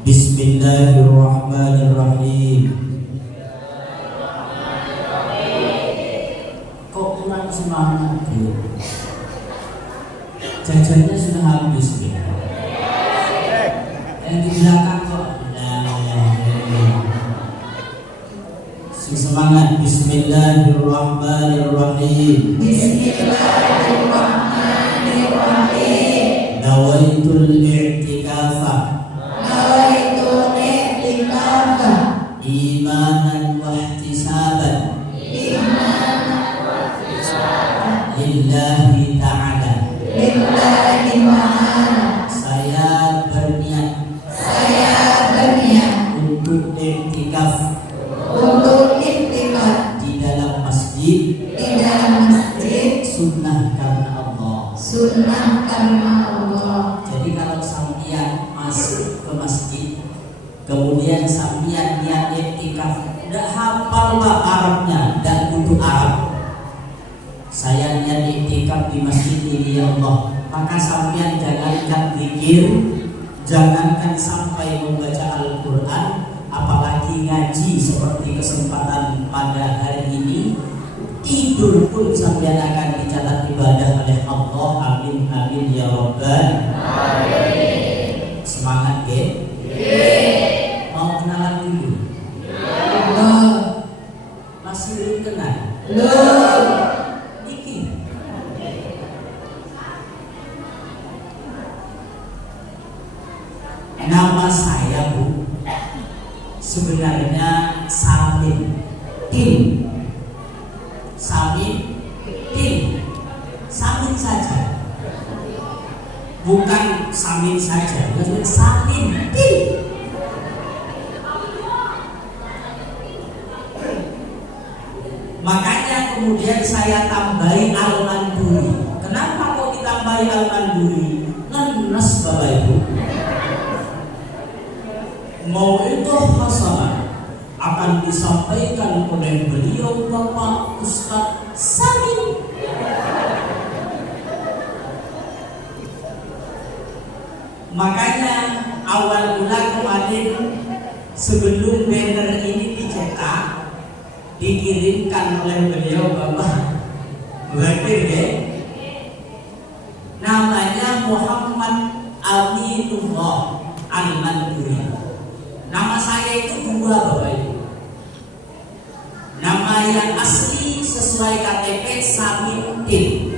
Bismillahirrahmanirrahim. Kok kurang semangat ya? Jajannya sudah habis ya? Yang di belakang kok semangat. Bismillahirrahmanirrahim. Bismillahirrahmanirrahim. Nawaitul i'tikafa imanan wa ihtisaban lillahi ta'ala. Saya berniat untuk i'tikaf di dalam masjid sunnah karena Allah. Jadi kalau sampeyan masuk ke masjid kemudian sampeyan niat i'tikaf, ndak hafal lah Arabnya, ndak butuh Arab. Saya niat i'tikaf di masjid ini ya Allah, maka sampeyan jangankan zikir, jangankan sampai membaca Al-Quran, apalagi ngaji seperti kesempatan pada hari ini, tidur pun sampeyan akan dicatat ibadah oleh Allah. Amin amin ya rabbal alamin. Semangat ya. Mau kenalan dulu? Masih belum kenal? Iki. Nama saya Bu sebenarnya Samin Tin. Samin saja, bukan Samin saja, bukan Samin Tin. Makanya kemudian saya tambahi Al-Manduri. Kenapa kok ditambahi Al-Manduri? Ngenes Bapak Ibu. Mau'idhah hasanah akan disampaikan oleh beliau Bapak Ustaz Samin. Makanya awal mula kemarin sebelum banner ini dicetak, dikirimkan oleh beliau Bapak Muhadir ya. Namanya Muhammad Aminullah Al-Manduri. Nama saya itu dua Bapak Ibu. Nama yang asli sesuai KTP Samin Tin.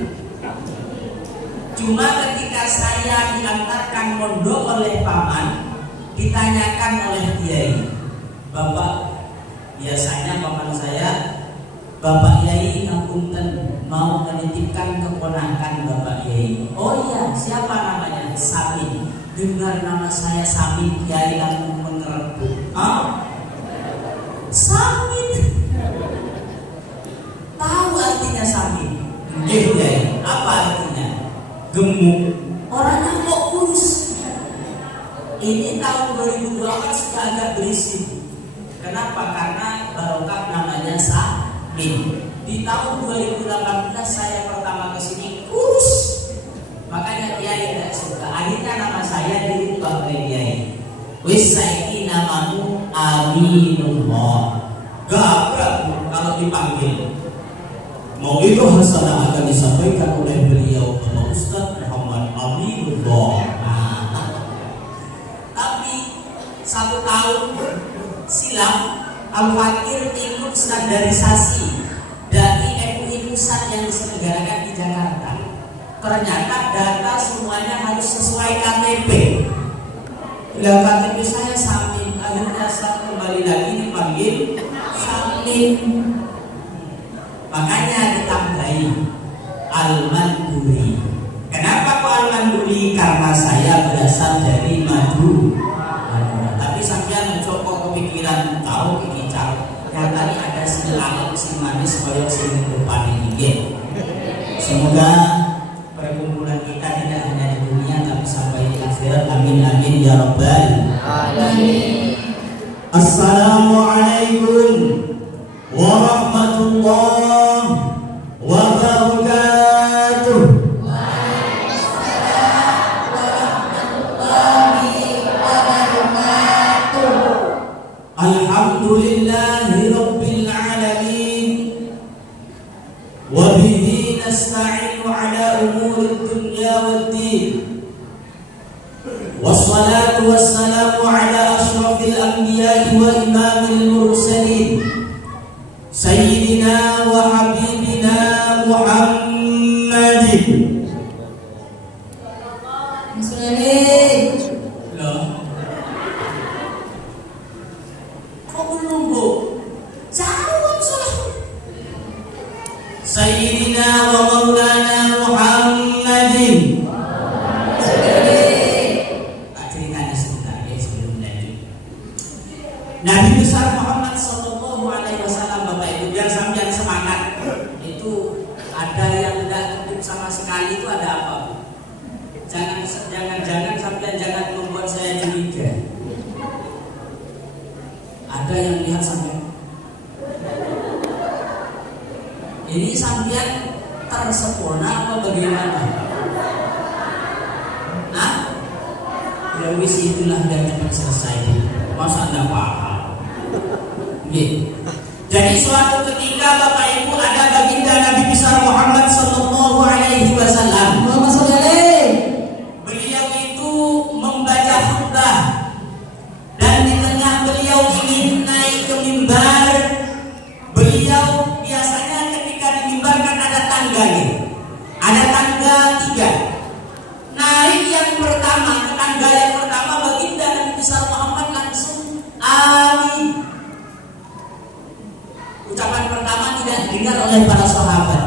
Cuma ketika saya diantarkan mondok oleh paman, ditanyakan oleh kiai, Bapak, biasanya paman saya, Bapak Yai ngapunten mau menitipkan keponakan Bapak Yai. Oh iya, siapa namanya? Samin. Dengar nama saya Samin, Yai langsung mengerebut. Samin. Tahu artinya Samin? Yai. Apa artinya? Gemuk. Orangnya kok kurus. Ini tahun 2012 sudah agak berisik. Kenapa? Karena barokah namanya Samin. Di tahun 2018 saya pertama kesini kurus. Makanya Kiai tidak suka. Akhirnya nama saya dirubah oleh Kiai. Wis saiki namamu Aminullah. Gak kalau dipanggil. Mau itu hasanah akan disampaikan oleh beliau Bapak Ustaz Muhammad Aminullah. Tapi 1 tahun silam Al-Fakir ikut standarisasi dari MUI pusat yang diselenggarakan di Jakarta. Ternyata data semuanya harus sesuai KTP. Bila KTP saya Samin, akhirnya saya kembali lagi dipanggil Samin. Makanya ditambahi Al-Manduri. Kenapa kok Al-Manduri? Karena saya berasal dari Madura. Tapi sampean mencoba kepikiran tahu ini cak. Yang tadi ada si langit, si manis, koyok si depan ini. Semoga perkumpulan kita tidak hanya di dunia tapi sampai di akhirat. Amin amin ya rabbal alamin. Assalamualaikum warahmatullahi wabarakatuh. Waalaikumsalam warahmatullahi wabarakatuh. Alhamdulillahi Rabbil Alamin. Wa bihi nasta'inu ala umuri dunya waddin. Wassalatu wassalamu ala ashrafil anbiya'i wa imamil mursalin, Sayyidina wa habibina Muhammadin. Loh, kok belum bu? Jawab salah. Sayyidina wa maulana Muhammadin. Tak ceritanya sebentar ya sebelum lanjut. Nabi besar Muhammad Sallallahu Alaihi Wasallam, Bapak Ibu, biar sampean semangat. Itu ada yang tidak ketip sama sekali, itu ada apa? Jangan sampean jangan membuat saya curiga. Ada yang lihat sampean. Ini sampean tersempurna apa bagaimana? Hah? Ya wis itulah dan cepat selesai. Masa anda paham? Jadi suatu ketika Bapak Ibu ada baginda Nabi besar Muhammad Sallallahu Alaihi Wasallam. Beliau itu membaca khutbah dan di tengah beliau ingin naik ke mimbar. Beliau biasanya ketika di mimbar kan ada tangganya, ada tangga 3. Naik yang pertama, ke tangga yang pertama baginda Nabi besar Muhammad langsung amin. Ucapan pertama tidak didengar oleh para sahabat.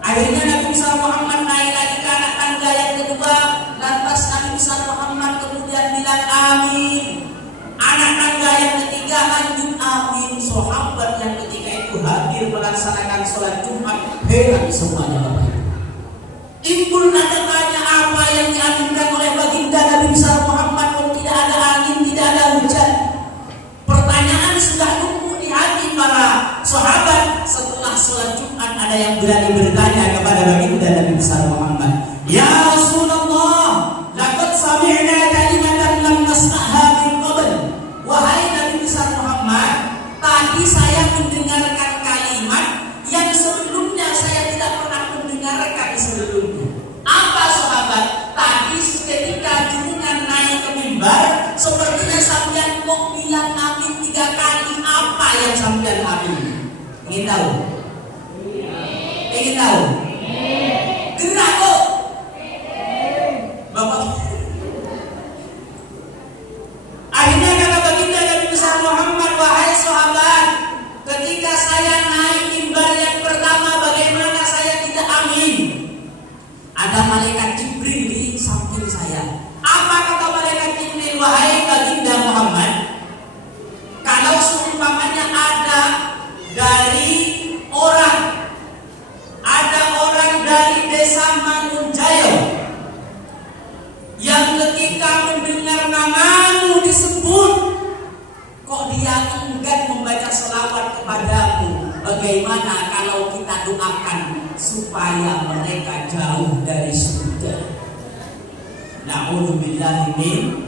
Akhirnya Nabi besar Muhammad naik lagi ke anak tangga yang kedua. Lantas Nabi besar Muhammad kemudian bilang amin. Anak tangga yang ketiga lanjut amin. Sahabat yang ketiga itu hadir melaksanakan sholat Jumat. Heran semuanya Bapak Ibu. Timbul tanya apa yang diaminkan oleh baginda Nabi besar Muhammad. Kalau tidak ada angin, tidak ada hujan. Pertanyaan sudah tumbuh di hati para sahabat. Setelah sholat Jumat ada yang berani bertanya kepada baginda Nabi besar Muhammad, ya Rasulullah, laqad sami'na kalimatan lam nasma'ha min qabl. Wahai Nabi besar Muhammad, tadi saya mendengarkan kalimat yang sebelumnya saya tidak pernah mendengarkan sebelumnya. Apa sahabat? Tadi ketika junjungan naik ke mimbar, sepertinya sampean kok bilang amin 3 kali. Apa yang sampean amin? Ingin tahu? Ingin tahu? Gerak kok. Bapak. Akhirnya kata baginda Nabi besar Muhammad, wahai sahabat, ketika saya naik mimbar yang pertama, bagaimana saya tidak amin? Ada malaikat Jibril di samping saya. Apa kata malaikat Jibril? Wahai baginda Muhammad, kalau seumpamanya ada orang dari desa Mangunjaya yang ketika mendengar namamu disebut, kok dia enggan membaca selawat kepadamu? Bagaimana kalau kita doakan supaya mereka jauh dari surga? Na'udzubillah min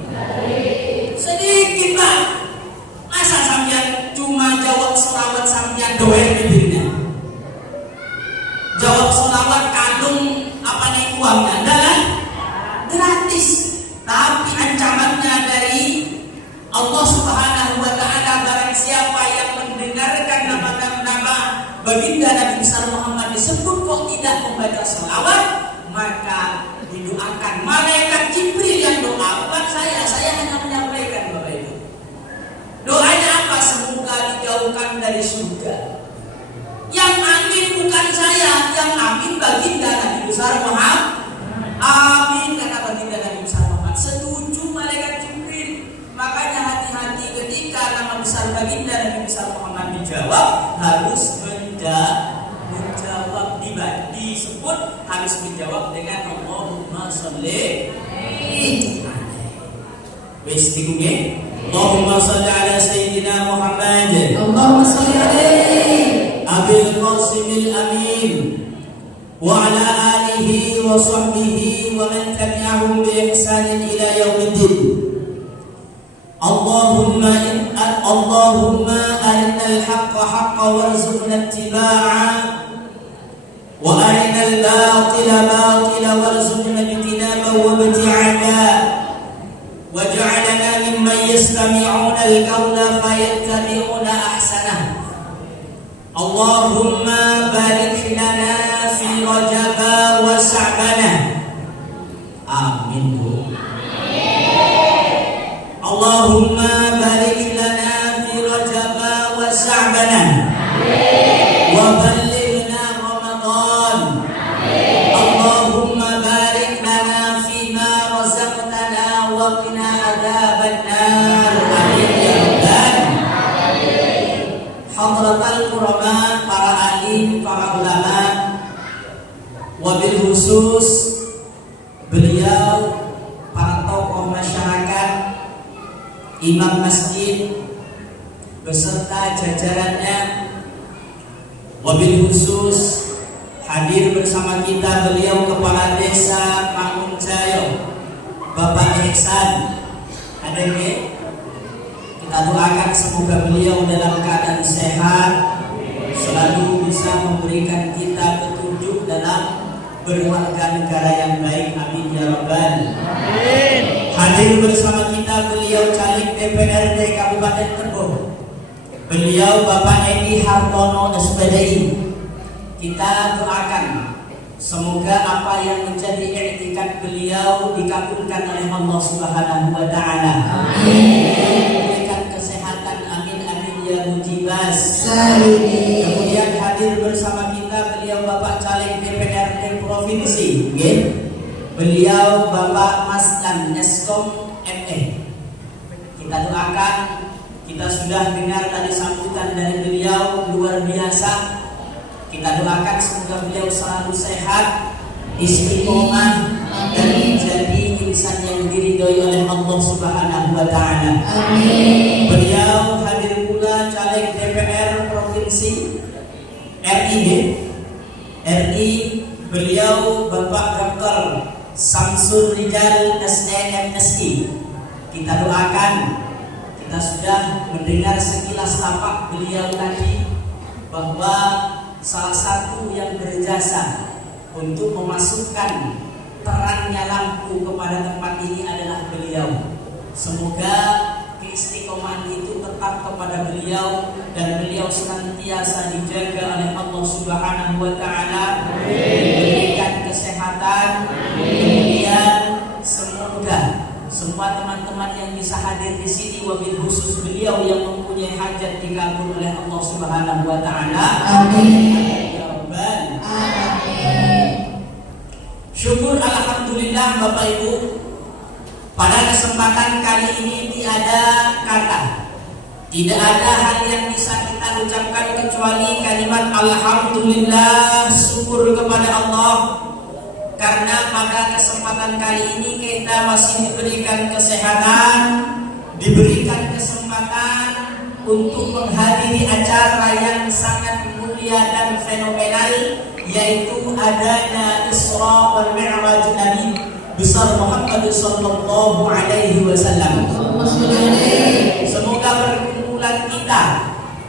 sedikit Pak. Masa sampean cuma jawab selawat sampean doer bibirnya? Jawab selawat kadung apa nih uangnya? Adalah gratis. Tapi ancamannya dari Allah Subhanahu wa taala, barang siapa yang mendengarkan nama baginda Nabi besar Muhammad disebut kok tidak membaca selawat, maka didoakan malaikat Jibril yang doa, bukan saya hanya menyampaikan Bapak Ibu. Doanya apa? Semoga dijauhkan dari surga. Yang amin bukan saya, yang amin baginda Nabi besar Muhammad. Amin kata baginda Nabi besar Muhammad. Setuju malaikat Jibril. Makanya hati-hati ketika nama besar baginda Nabi besar Muhammad dijawab, harus menjawab disebut harus dijawab dengan Allahumma sholli alaihi. Wis tinggi. Allahumma sholli ala sayyidina Muhammad. Allahumma sholli alaihi. Abil Qasimil Amin. Wa ala alihi wa sahbihi wa man tabi'ahum bi ihsanin ila yaumiddin. Allahumma arinal haqqa haqqan warzuqna ittiba'ah wa arinal batila batilan warzuqna ijtinaba wa ibti'ada waj'alna mimman yastami'una al-qawla fayattabi'una ahsanah. Allahumma barik lana fi Rajab wa Sya'ban. Amin. Allahumma barik lana fi Rajab wa Sya'ban wa ballighna Ramadan. Allahumma barik lana fi ma razaqtana wa qina adzaban nar. Amin ya rabbal alamin. Hadratal qurama, para alim, para ulama, wabil khusus beliau para tokoh masyarakat, imam masjid beserta jajarannya, wabil khusus hadir bersama kita beliau Kepala Desa Mangun Jayo, Bapak Ihsan. Ada nggih? Kita doakan semoga beliau dalam keadaan sehat, selalu bisa memberikan kita petunjuk dalam berwarga negara yang baik. Amin ya rabbal alamin. Hadir bersama kita beliau Caleg DPRD Kabupaten Tebo, beliau Bapak Edi Hartono SPDI. Kita doakan semoga apa yang menjadi i'tikad beliau dikabulkan oleh Allah Subhanahu wa taala. Amin. Diberikan kesehatan. Amin amin ya mujibas. Kemudian hadir bersama kita beliau Bapak Caleg DPRD Provinsi, beliau Bapak Masdan Eskom ME. Kita doakan, kita sudah dengar tadi sambutan dari beliau luar biasa. Kita doakan semoga beliau selalu sehat, istiqomah, dan menjadi insan yang diridhoi oleh Allah Subhanahu wa taala. Amin. Beliau hadir pula Caleg DPR Provinsi RI, beliau Bapak Dr. Samsul Rijal SDM SI. Kita doakan, kita sudah mendengar sekilas tapak beliau tadi bahwa salah satu yang berjasa untuk memasukkan terangnya lampu kepada tempat ini adalah beliau. Semoga keistiqomahan itu tetap kepada beliau dan beliau senantiasa dijaga oleh Allah Subhanahu wa taala, diberikan kesehatan. Kemudian semoga semua teman-teman yang bisa hadir di sini, wabil khusus beliau yang mempunyai hajat dikabul oleh Allah Subhanahu wa taala. Amin ya rabbal alamin. Syukur alhamdulillah Bapak Ibu, pada kesempatan kali ini tidak ada hal yang bisa kita ucapkan kecuali kalimat alhamdulillah, syukur kepada Allah. Karena pada kesempatan kali ini kita masih diberikan kesehatan, diberikan kesempatan untuk menghadiri acara yang sangat mulia dan fenomenal, yaitu adanya Isra wal Mi'raj Nabi besar Muhammad sallallahu alaihi wasallam. Semoga perkumpulan kita,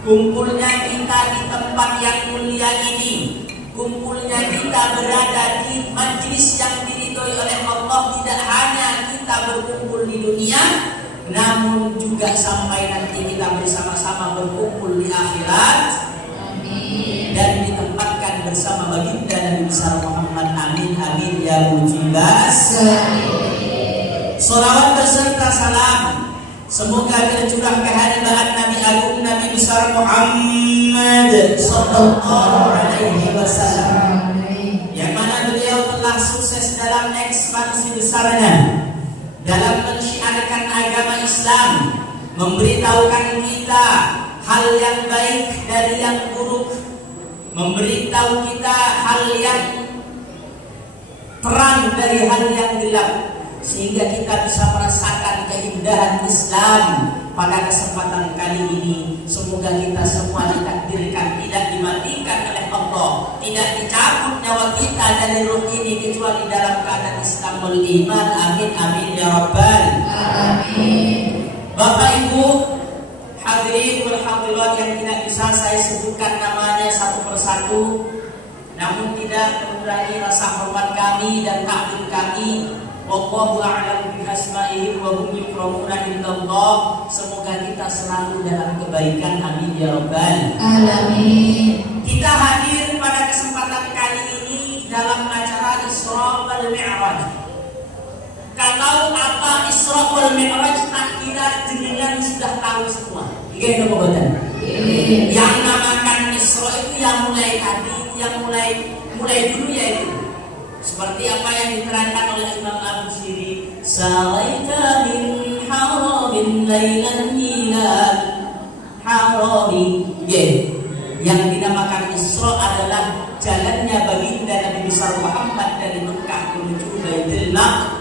kumpulnya kita di tempat yang mulia ini, kumpulnya kita berada di majlis yang diridhoi oleh Allah, tidak hanya kita berkumpul di dunia, namun juga sampai nanti kita bersama-sama berkumpul di akhirat. Amin. Dan ditempatkan bersama baginda Nabi besar Muhammad. Amin amin ya mujibas. Salawat beserta salam semoga tercurah kehadiran Nabi agung Nabi besar Muhammad sallallahu alaihi wasallam, yang mana beliau telah sukses dalam ekspansi besarnya dalam mensyiarkan agama Islam, memberitahukan kita hal yang baik dari yang buruk, memberitahu kita hal yang terang dari hal yang gelap, sehingga kita bisa merasakan keindahan Islam. Pada kesempatan kali ini semoga kita semua ditakdirkan tidak dimatikan oleh Allah, tidak dicabut nyawa kita dari ruh ini kecuali dalam keadaan Islamul iman. Amin amin ya rabbal alamin. Bapak bisa saya sebutkan namanya satu persatu, namun tidak mengurangi rasa hormat kami dan takdim kami. Wallahu a'lam bihasma'ihi wa hum yukramuna indallah. Semoga kita selalu dalam kebaikan, amin ya rabbal Alamin. Kita hadir pada kesempatan kali ini dalam acara Isra wal Mi'raj. Kalau apa Isra wal Mi'raj, tak kira jenengan sudah tahu semua. Iya apa betul? Yang namakan Isra itu yang mulai tadi, yang mulai dulu yaitu seperti apa yang diterangkan oleh Imam Abu Siri, salaita min haramin lailan ila harami. Yang dinamakan Isra adalah jalannya baginda Nabi besar Muhammad dari Mekah menuju Baitul Maqdis.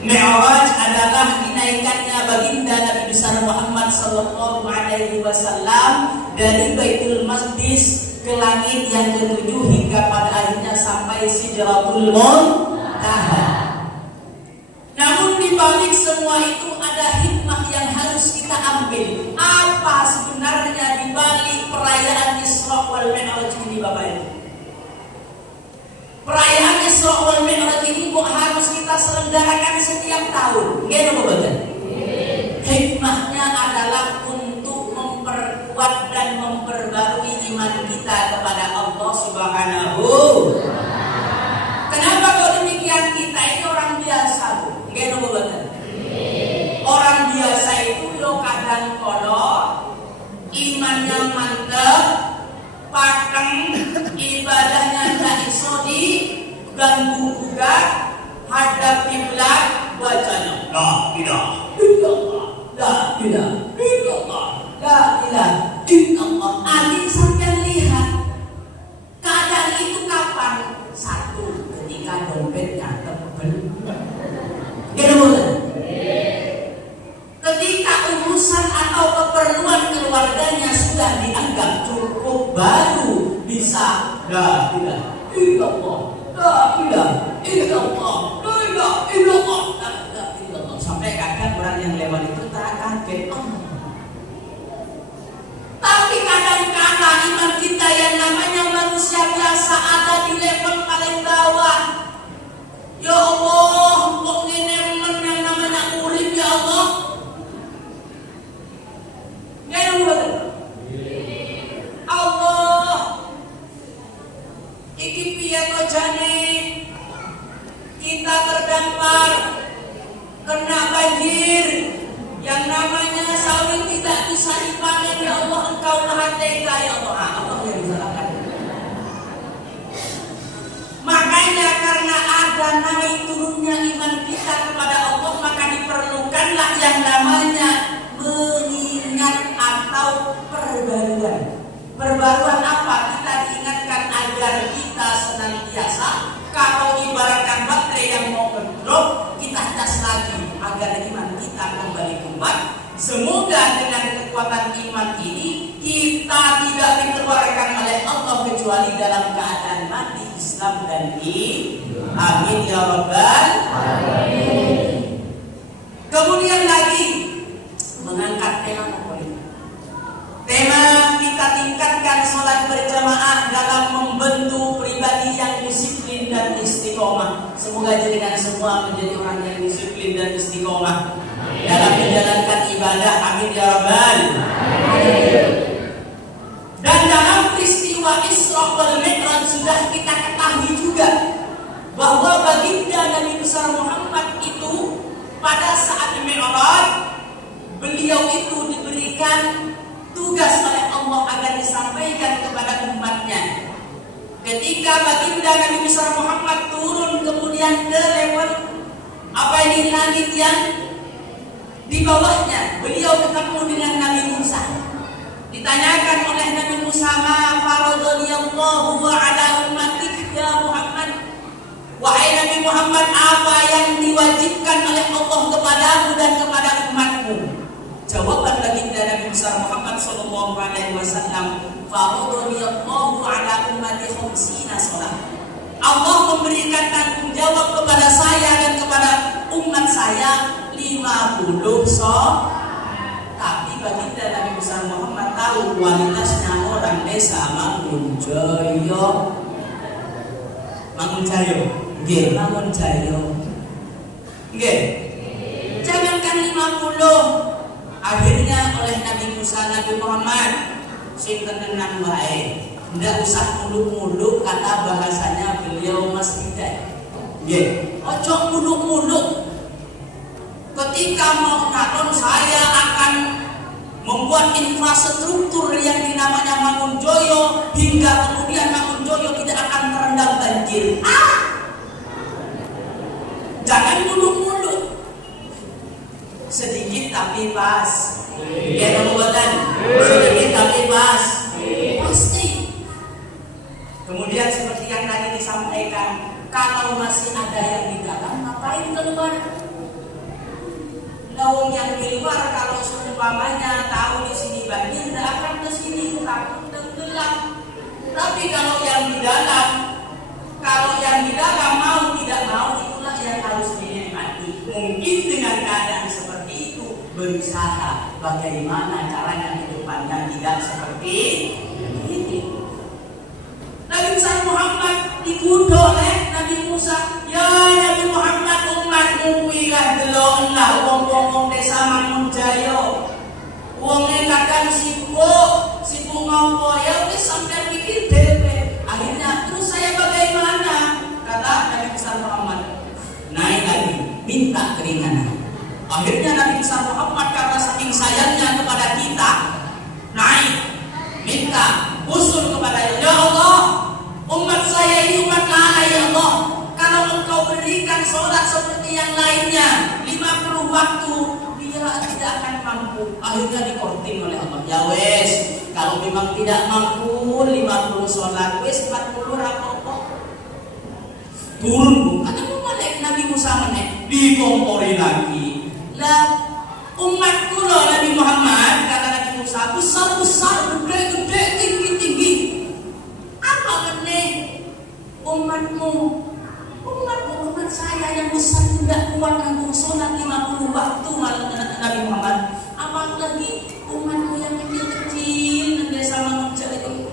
Mi'raj adalah dinaikannya baginda Nabi besar Muhammad sallallahu alaihi wasallam dari Baitul Maqdis ke langit yang ketujuh hingga pada akhirnya sampai Sidratul Muntaha. Namun di balik semua itu ada hikmah yang harus kita ambil. Apa sebenarnya di balik perayaan Isra wal Mi'raj ini, Bapak Ibu? Perayaan Isra wal Mi'raj ini kok harus kita selenggarakan setiap tahun? Nggih, Bapak? Hikmahnya adalah untuk memperkuat dan memperbarui iman kita kepada Allah Subhanahu. Kenapa kok demikian? Kita ini orang biasa, Bu. Nggih, Bapak? Orang biasa itu yo kadang kala imannya mantep, pateng, ibadahnya tidak iso diganggu gugat, hadap kiblat, bacanya la ilaha illallah, la ilaha illallah, la ilaha illallah. Amin. Sampai lihat keadaan itu kapan? Satu, ketika dompetnya tebel. Ketika urusan atau keperluan keluarganya sudah dianggap cukup, baru bisa la ilaha illallah, la ilaha illallah, la ilaha illallah, la ilaha illallah. Sampai kadang orang yang lewat itu tak kaget. Tapi kadang-kadang iman kita yang namanya manusia biasa ada di level paling bawah. Ya Allah, kok ini yang namanya urip, ya Allah. Allah, iki piye to jane kita terdampar kena banjir yang namanya sawit tidak bisa dipanen, ya Allah, Engkau Maha Tega, ya Allah. Allah yang disalahkan. Makanya karena ada naik turunnya iman kita kepada Allah, maka diperlukanlah yang namanya mengingat atau perbaruan. Perbaruan apa? Kita diingatkan agar kita senantiasa, kalau ibaratkan baterai yang mau ngedrop, kita cas lagi agar iman kita kembali kuat. Semoga dengan kekuatan iman ini kita tidak dikeluarkan oleh Allah kecuali dalam keadaan mati Islam dan iman. Amin ya rabbal alamin. Kemudian lagi mengangkat tema politik. Tema kita tingkatkan sholat berjamaah dalam membentuk pribadi yang disiplin dan istiqomah. Semoga jaringan semua menjadi orang yang disiplin dan istiqomah dalam menjalankan ibadah. Amin ya rabbal alamin. Dan dalam peristiwa Isra wal Mi'raj sudah kita ketahui juga bahwa baginda Nabi besar Muhammad itu pada saat Mi'raj, beliau itu diberikan tugas oleh Allah agar disampaikan kepada umatnya. Ketika baginda Nabi besar Muhammad turun kemudian ke level apa ini langit yang di bawahnya, beliau ketemu dengan Nabi Musa. Ditanyakan oleh Nabi Musa, ma faradallahu ala ummatik ya Muhammad. Wahai Nabi Muhammad, apa yang diwajibkan oleh Allah kepadamu dan kepada umatmu? Jawaban baginda Nabi besar Muhammad sallallahu alaihi wasallam, faradallahu ala ummati 50 salat. Allah memberikan tanggung jawab kepada saya dan kepada umat saya 50 salat. Tapi baginda Nabi besar Muhammad tahu kualitasnya desa Mangunjaya. Mangunjaya. Nggih, Mangunjaya. Nggih. Jangankan 50. Akhirnya oleh Nabi Musa, Nabi Muhammad sing tenan wae. Ndak usah muluk-muluk, kata bahasanya beliau Mas Hidayat. Nggih, ojo muluk-muluk. Ketika mau nakon saya akan membuat infrastruktur yang dinamanya Mangunjaya hingga kemudian Mangunjaya tidak akan terendam banjir. Jangan muluk-muluk. Sedikit tapi pas. Ya Ramadan. Sedikit tapi pas. Pasti. Kemudian seperti yang tadi disampaikan, kalau masih ada yang di dalam, ngapain keluar? Lawang yang di luar kalau seumpamanya tahu di sini banjir, tidak akan ke sini, takut tenggelam. Tapi kalau yang di dalam mau tidak mau, itulah yang harus dinikmati. Mungkin dengan keadaan seperti itu berusaha bagaimana caranya kehidupannya tidak seperti ini. Nabi besar Muhammad dikudo oleh Nabi Musa. Ya Nabi Muhammad, umatmu kuilah deloklah wong-wong desa Mangunjaya. Wonge kadang sibuk ngopo ya wis sampai pikir dhewe. Akhirnya terus saya bagaimana? Kata Nabi besar Muhammad, naik lagi minta keringanan. Akhirnya Nabi besar Muhammad karena saking sayangnya kepada kita, naik minta usul kepada ya Allah, umat saya ini umat lalai ya Allah. Kalau engkau berikan sholat seperti yang lainnya 50 waktu, dia tidak akan mampu. Akhirnya dikorting oleh Allah. Ya wes, kalau memang tidak mampu 50 sholat, wes 40 rapopo. Turun bu, kata Nabi Musa menek, dikompori lagi. Lah umatku loh Nabi Muhammad, kata Nabi Musa, besar-besar, gede-gede, tinggi-tinggi. Apa meneh umat saya yang besar tidak kuat untuk sholat 50 waktu malam Nabi Muhammad. Apalagi umatmu yang kecil-kecil dan desa Mangunjaya itu.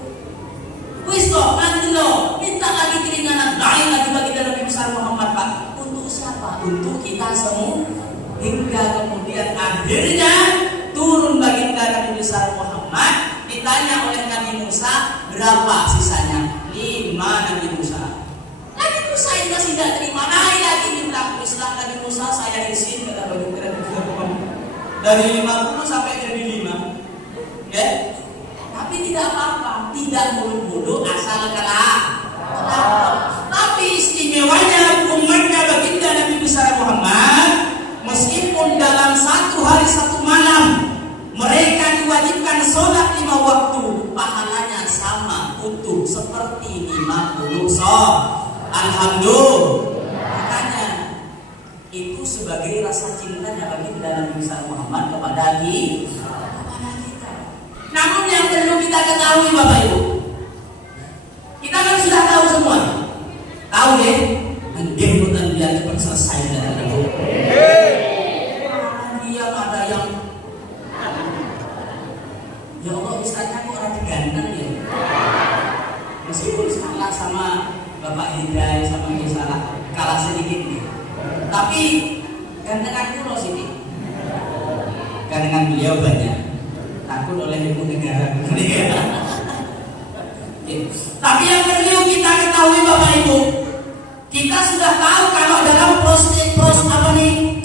Wis kok, nanti lo minta lagi keringanan, lain lagi bagi Nabi besar Muhammad Pak. Untuk siapa? Untuk kita semua. Hingga kemudian akhirnya turun baginda Nabi besar Muhammad. Ditanya oleh Nabi Musa, berapa sisanya? 5 Nabi Musa. Nabi Musa yang masih tidak terima, naik lagi minta Islam. Nabi Musa saya izin kata baginda Nabi besar Muhammad. Dari 50 sampai jadi 5. Ya? Tapi tidak apa-apa, tidak muluk-muluk asal kalah. Tapi istimewanya umatnya baginda Nabi besar Muhammad, meskipun dalam 1 hari 1 malam mereka diwajibkan sholat 5 waktu, pahalanya sama utuh seperti 50 sholat. Alhamdulillah. Makanya itu sebagai rasa cintanya baginda Nabi besar Muhammad kepada kita. Namun yang perlu kita ketahui Bapak Ibu, kita kan sudah tahu semua. Tahu deh, nanti hutan biar cepat selesai dari itu. Dia ada yang ya Allah Ustaznya kok orang ganteng ya. Meskipun salah sama Bapak Hidayat sama Salah kalah sedikit nih. Tapi gantengan dulu sini. Gantengan beliau banyak. Takut oleh ibu negara. Tapi yang perlu kita ketahui Bapak Ibu, kita sudah tahu kalau dalam proses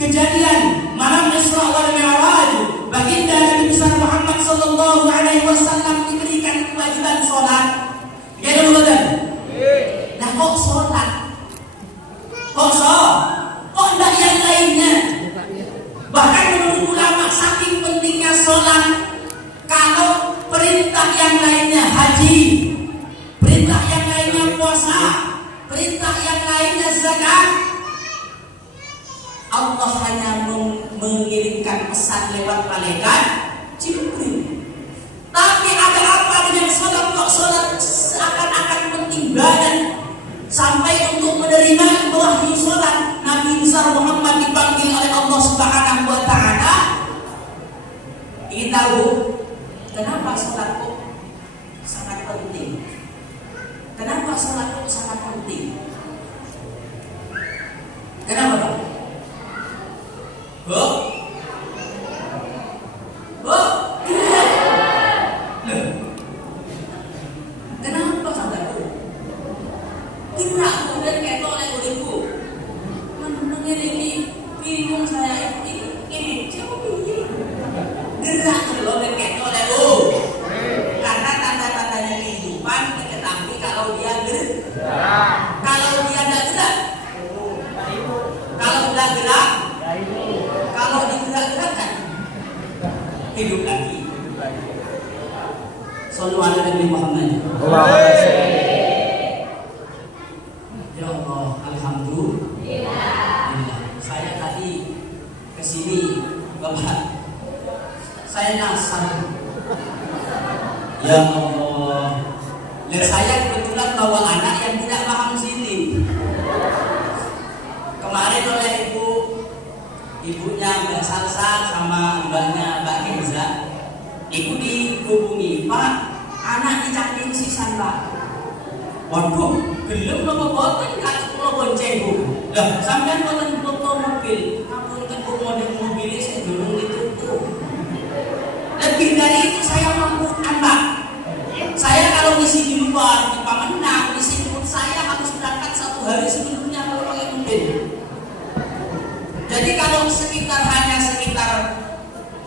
kejadian malam Isra wal Mi'raj, baginda Nabi besar Muhammad sallallahu alaihi wasallam diberikan kewajiban sholat. Ya betul. Nah kok sholat? Kok enggak yang lainnya? Bahkan menurut ulama saking pentingnya sholat, kalau perintah yang lainnya haji, perintah yang lainnya puasa, perintah yang lainnya zakat, Allah hanya mengirimkan pesan lewat malaikat Jibril. Tapi ada apa dengan sholat? Kok sholat seakan-akan penting banget sampai untuk menerima wahyu sholat? Nabi besar Muhammad dipanggil oleh Allah Subhanahu wa Ta'ala. Ingin tahu kenapa sholat kok sangat penting? hidup lagi. Shallallahu ala Nabi Muhammad. Ya Allah, alhamdulillah. Saya tadi kesini, Bapak, saya nyasar. Ya Allah, dan saya kebetulan bawa anak yang tidak paham sini. Kemarin oleh ibunya Mbak Salsa sama mbaknya Mbak Kenza, ibu dihubungi, Pak, anak dicakin sisan Pak. Waduh, gelem nopo boten kak kula bonceng Bu. Lah, sampean boten foto mobil, ngapunten Bu model mobil saya durung ditutup. Lebih dari itu saya mampukan Pak. Saya kalau ngisi di luar di Pamenang, ngisi pun saya harus berangkat 1 hari sebelumnya kalau pakai mobil. Jadi kalau hanya sekitar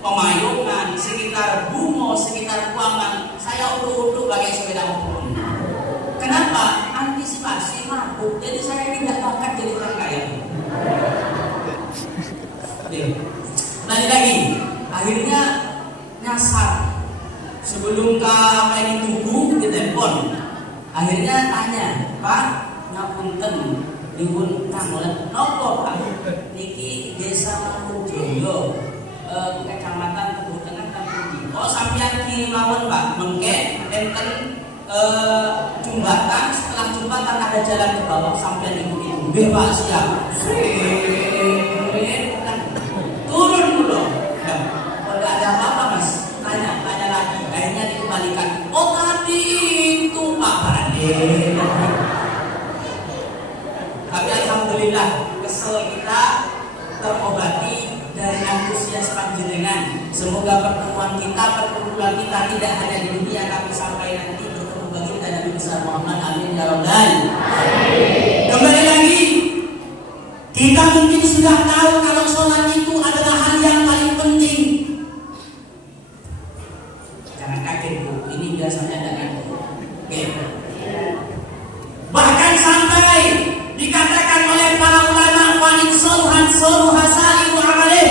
Pemayungan, sekitar Bungo, sekitar Kuangan, saya utuh-utuh pakai sepeda motor. Kenapa? Antisipasi mabuk. Jadi saya tidak bakat jadi orang kaya. Balik lagi, akhirnya nyasar. Sebelum apa ini tunggu di telepon, akhirnya tanya, Pak, ngapunten dihun tanggul nopo Pak? Niki desa Mangunjoyo, kecamatan Teguh Tengah Kampung. Oh sampeyan ki mawon Pak, mengke enten jembatan, setelah jembatan ada jalan ke bawah sampeyan ibu-ibu. Nggih Pak, siap. Turun dulu. Kalau ada apa-apa Mas? Tanya lagi. Akhirnya dikembalikan. Oh tadi itu Pak Bade. Tapi alhamdulillah kesel kita terobati dari antusias panjenengan. Semoga pertemuan kita, perkumpulan kita tidak hanya di dunia tapi sampai nanti bertemu baginda Nabi besar Muhammad. Amin ya rabbal. Kembali lagi, kita mungkin sudah tahu kalau sholat itu adalah hal yang paling penting. Jangan kaget Bu, ini biasanya dengan oke. Bahkan sampai dikatakan oleh para ulama wa'in soluhan soluhasaimu amalih.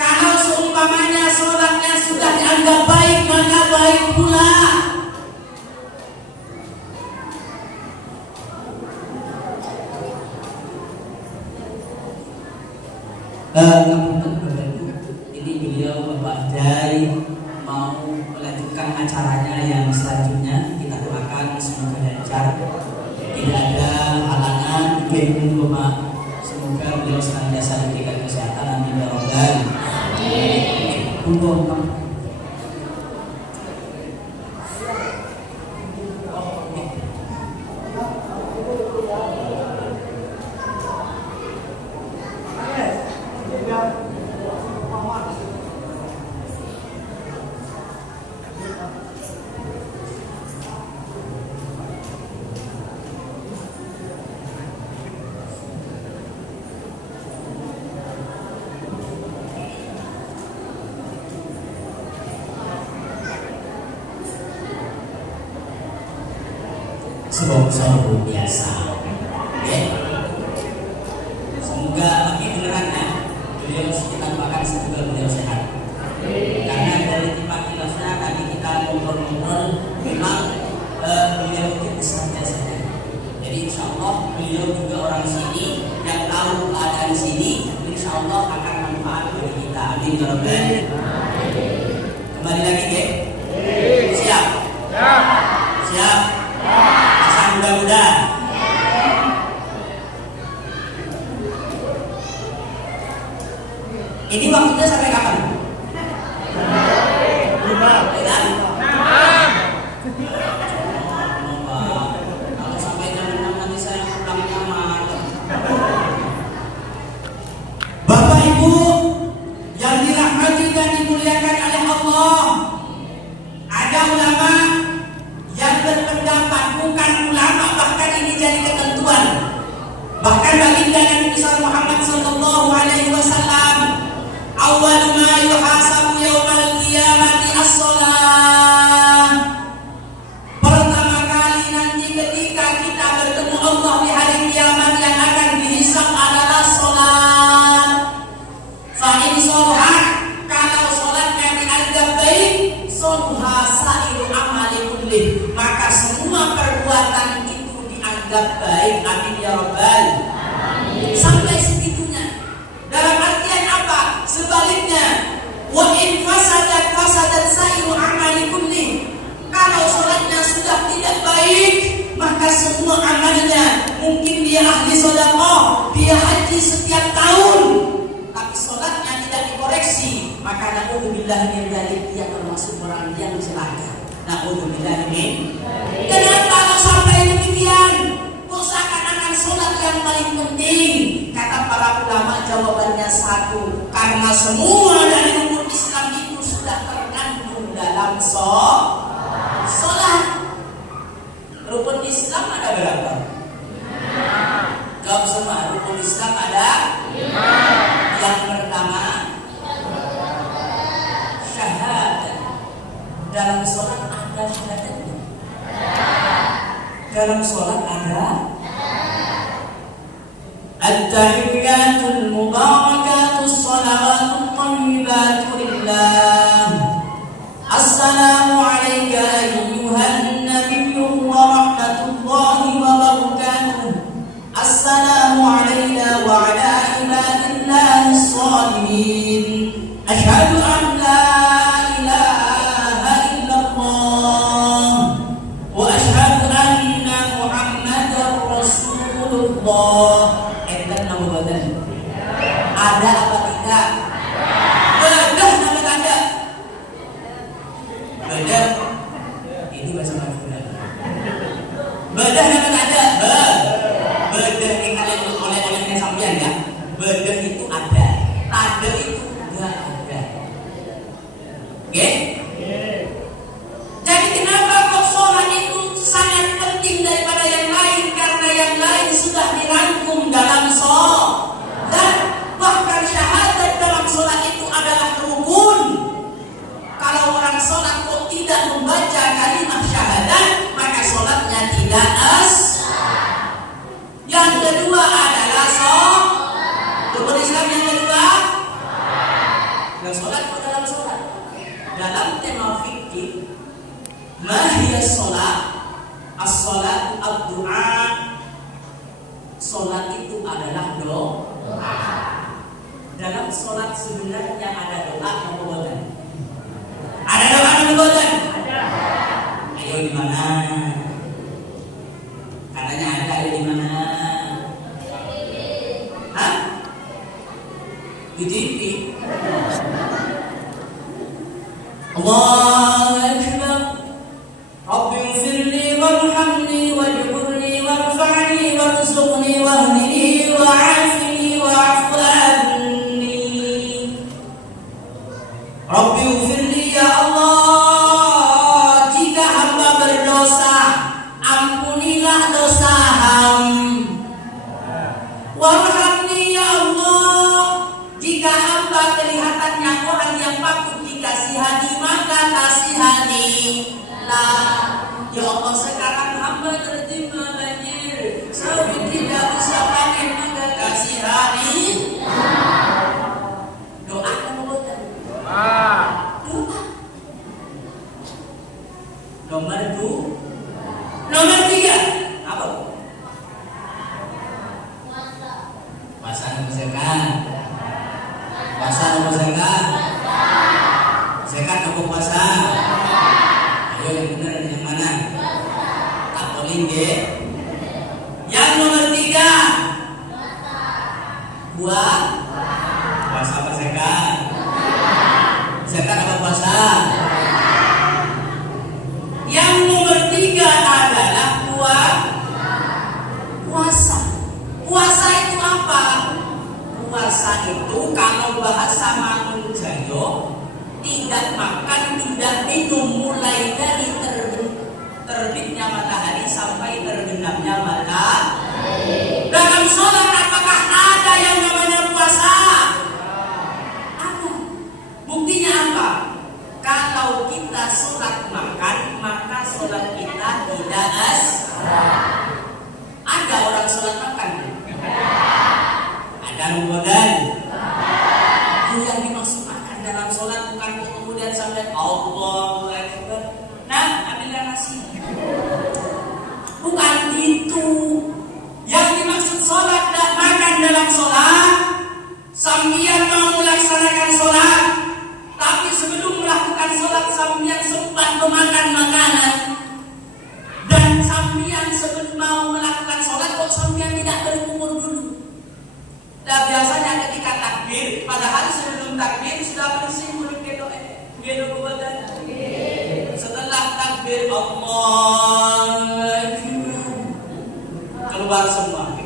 Kalau seumpamanya sholatnya sudah dianggap baik, maka baik pula. Ini beliau Bapak Jai mau melanjutkan acaranya yang selanjutnya. Kita doakan semoga lancar, tidak ada halangan, mungkin Bapak. Semoga beliau senantiasa diberikan kesehatan. Amin ya rabbal. Sponsor biasa, ya. Semoga bagi benerannya beliau kita doakan semoga beliau sehat. Karena dari tipe kilasnya tadi kita ngobrol-ngobrol, memang beliau itu besarnya saja. Jadi insya Allah beliau juga orang sini yang tahu keadaan sini, insya Allah akan manfaat bagi kita. Amin ya rabbal. Kembali lagi ya. Siap? Siap. Mudah-mudahan. Ini waktunya sampai kapan? Kalau sampai jam 6 nanti saya pulangnya malam. Bapak Ibu yang dirahmati dan dimuliakan oleh Allah, ada ulama yang berpendapat, bukan ulama, bahkan ini jadi ketentuan. Bahkan baginda Nabi besar Muhammad sallallahu alaihi wasallam, awal ma yuhasabu yaumal qiyamati as-shalah. Pertama kali nanti ketika kita bertemu Allah di hari kiamat yang akan dihisab adalah salat. Fa in sholahat, kalau salatnya perbuatan itu dianggap baik. Amin ya Rabbal. Sampai segitunya. Dalam artian apa? Sebaliknya, wa in fasadat sa'iru amali kulli. Kalau sholatnya sudah tidak baik, maka semua amalnya, mungkin dia ahli sedekah, dia haji setiap tahun, tapi sholatnya tidak dikoreksi, maka na'udzubillah min dzalik, dia termasuk orang yang celaka. Na'udzubillah min. Kenapa kalau sampai demikian? Kok seakan-akan sholat yang paling penting? Kata para ulama, jawabannya satu, karena semua dari rukun Islam itu sudah terkandung dalam sholat. Rukun Islam ada berapa? Jawab semua. Rukun Islam ada 5. Yang pertama, syahadat. Dalam sholat ada syahadatnya. Dalam sholat ada at-tahiyyatul mubarakatus shalawatut thayyibatu lillah. Assalamu alayka ayyuhan nabiyyu wa rahmatullahi wa barakatuh. Assalamu alayna wa ala ibadillahi shalihin. Asyhadu an la ilaha illallah wa asyhadu anna Muhammadar Rasulullah. Ada apa tidak? Bedah nama tanda. Bedah. Ini bahasa Madura. Bedah nama tanda. Bedah ini kalian oleh sampean ya. Bedah itu ada. Tanda itu enggak ada. Oke? Jadi kenapa kok sholat itu sangat penting daripada yang lain? Karena yang lain sudah dirangkum dalam sholat. Bahkan syahadat dalam sholat itu adalah rukun. Kalau orang sholat kok tidak membaca kalimat syahadat, maka sholatnya tidak sah. Yang kedua adalah rukun Islam yang kedua. Dan sholat kok dalam sholat. Dalam tema fikih, mahiyas sholat, as-sholat ad-du'a. Sholat itu adalah doa. Dalam sholat sebenarnya ada doa yang membuatkan. Ada doa yang membuatkan? Ada. Ayo di mana? Katanya ada, ayo di mana? Hah? Di TV. Allahu Akbar. Rabbi ighfirli warhamni wajburni warfa'ni warzuqni wahdini wa'afini wa'fu anni. Rabbi ighfirli ya Allah, jika hamba berdosa, ampunilah dosa hamba. Warhamni ya Allah, jika hamba kelihatannya orang yang patut dikasihani, maka kasihanilah. Ya Allah, sekarang hamba tertimpa banjir, sawit tidak bisa panen, maka kasihani. Doa kamu buatan. Doa. Nomor 2. Nomor 3. Apa? Puasa nomor zakat. Puasa nomor zakat. Zakat nomor puasa. Ayo yang benar dan yang mana? Tak boleh deh. Yang nomor 3. Puasa apa zakat? Zakat apa puasa? Yang nomor 3 adalah puasa. Puasa itu apa? Puasa itu kalau bahasa Mangun Jayo, tidak makan, tidak minum mulai dari terbitnya matahari sampai terbenamnya matahari. Dalam sholat apakah ada yang namanya puasa? Ada. Buktinya apa? Kalau kita sholat makan, maka sholat kita tidak sah. Ada orang sholat makan? Ada kemudian yang dimaksud makan dalam sholat bukan kemudian sampai Allahu Akbar. Nah, ambilkan nasi. Bukan itu. Yang dimaksud sholat dan makan dalam sholat, sambian mau melaksanakan sholat, tapi sebelum melakukan sholat sambian sempat memakan makanan, dan sambian sebelum mau melakukan sholat kok sambian tidak berkumur dulu. Dan biasanya ketika takbir, padahal sebelum takbir sudah bersih mulut gedok badan. Setelah takbir Allah keluar semua.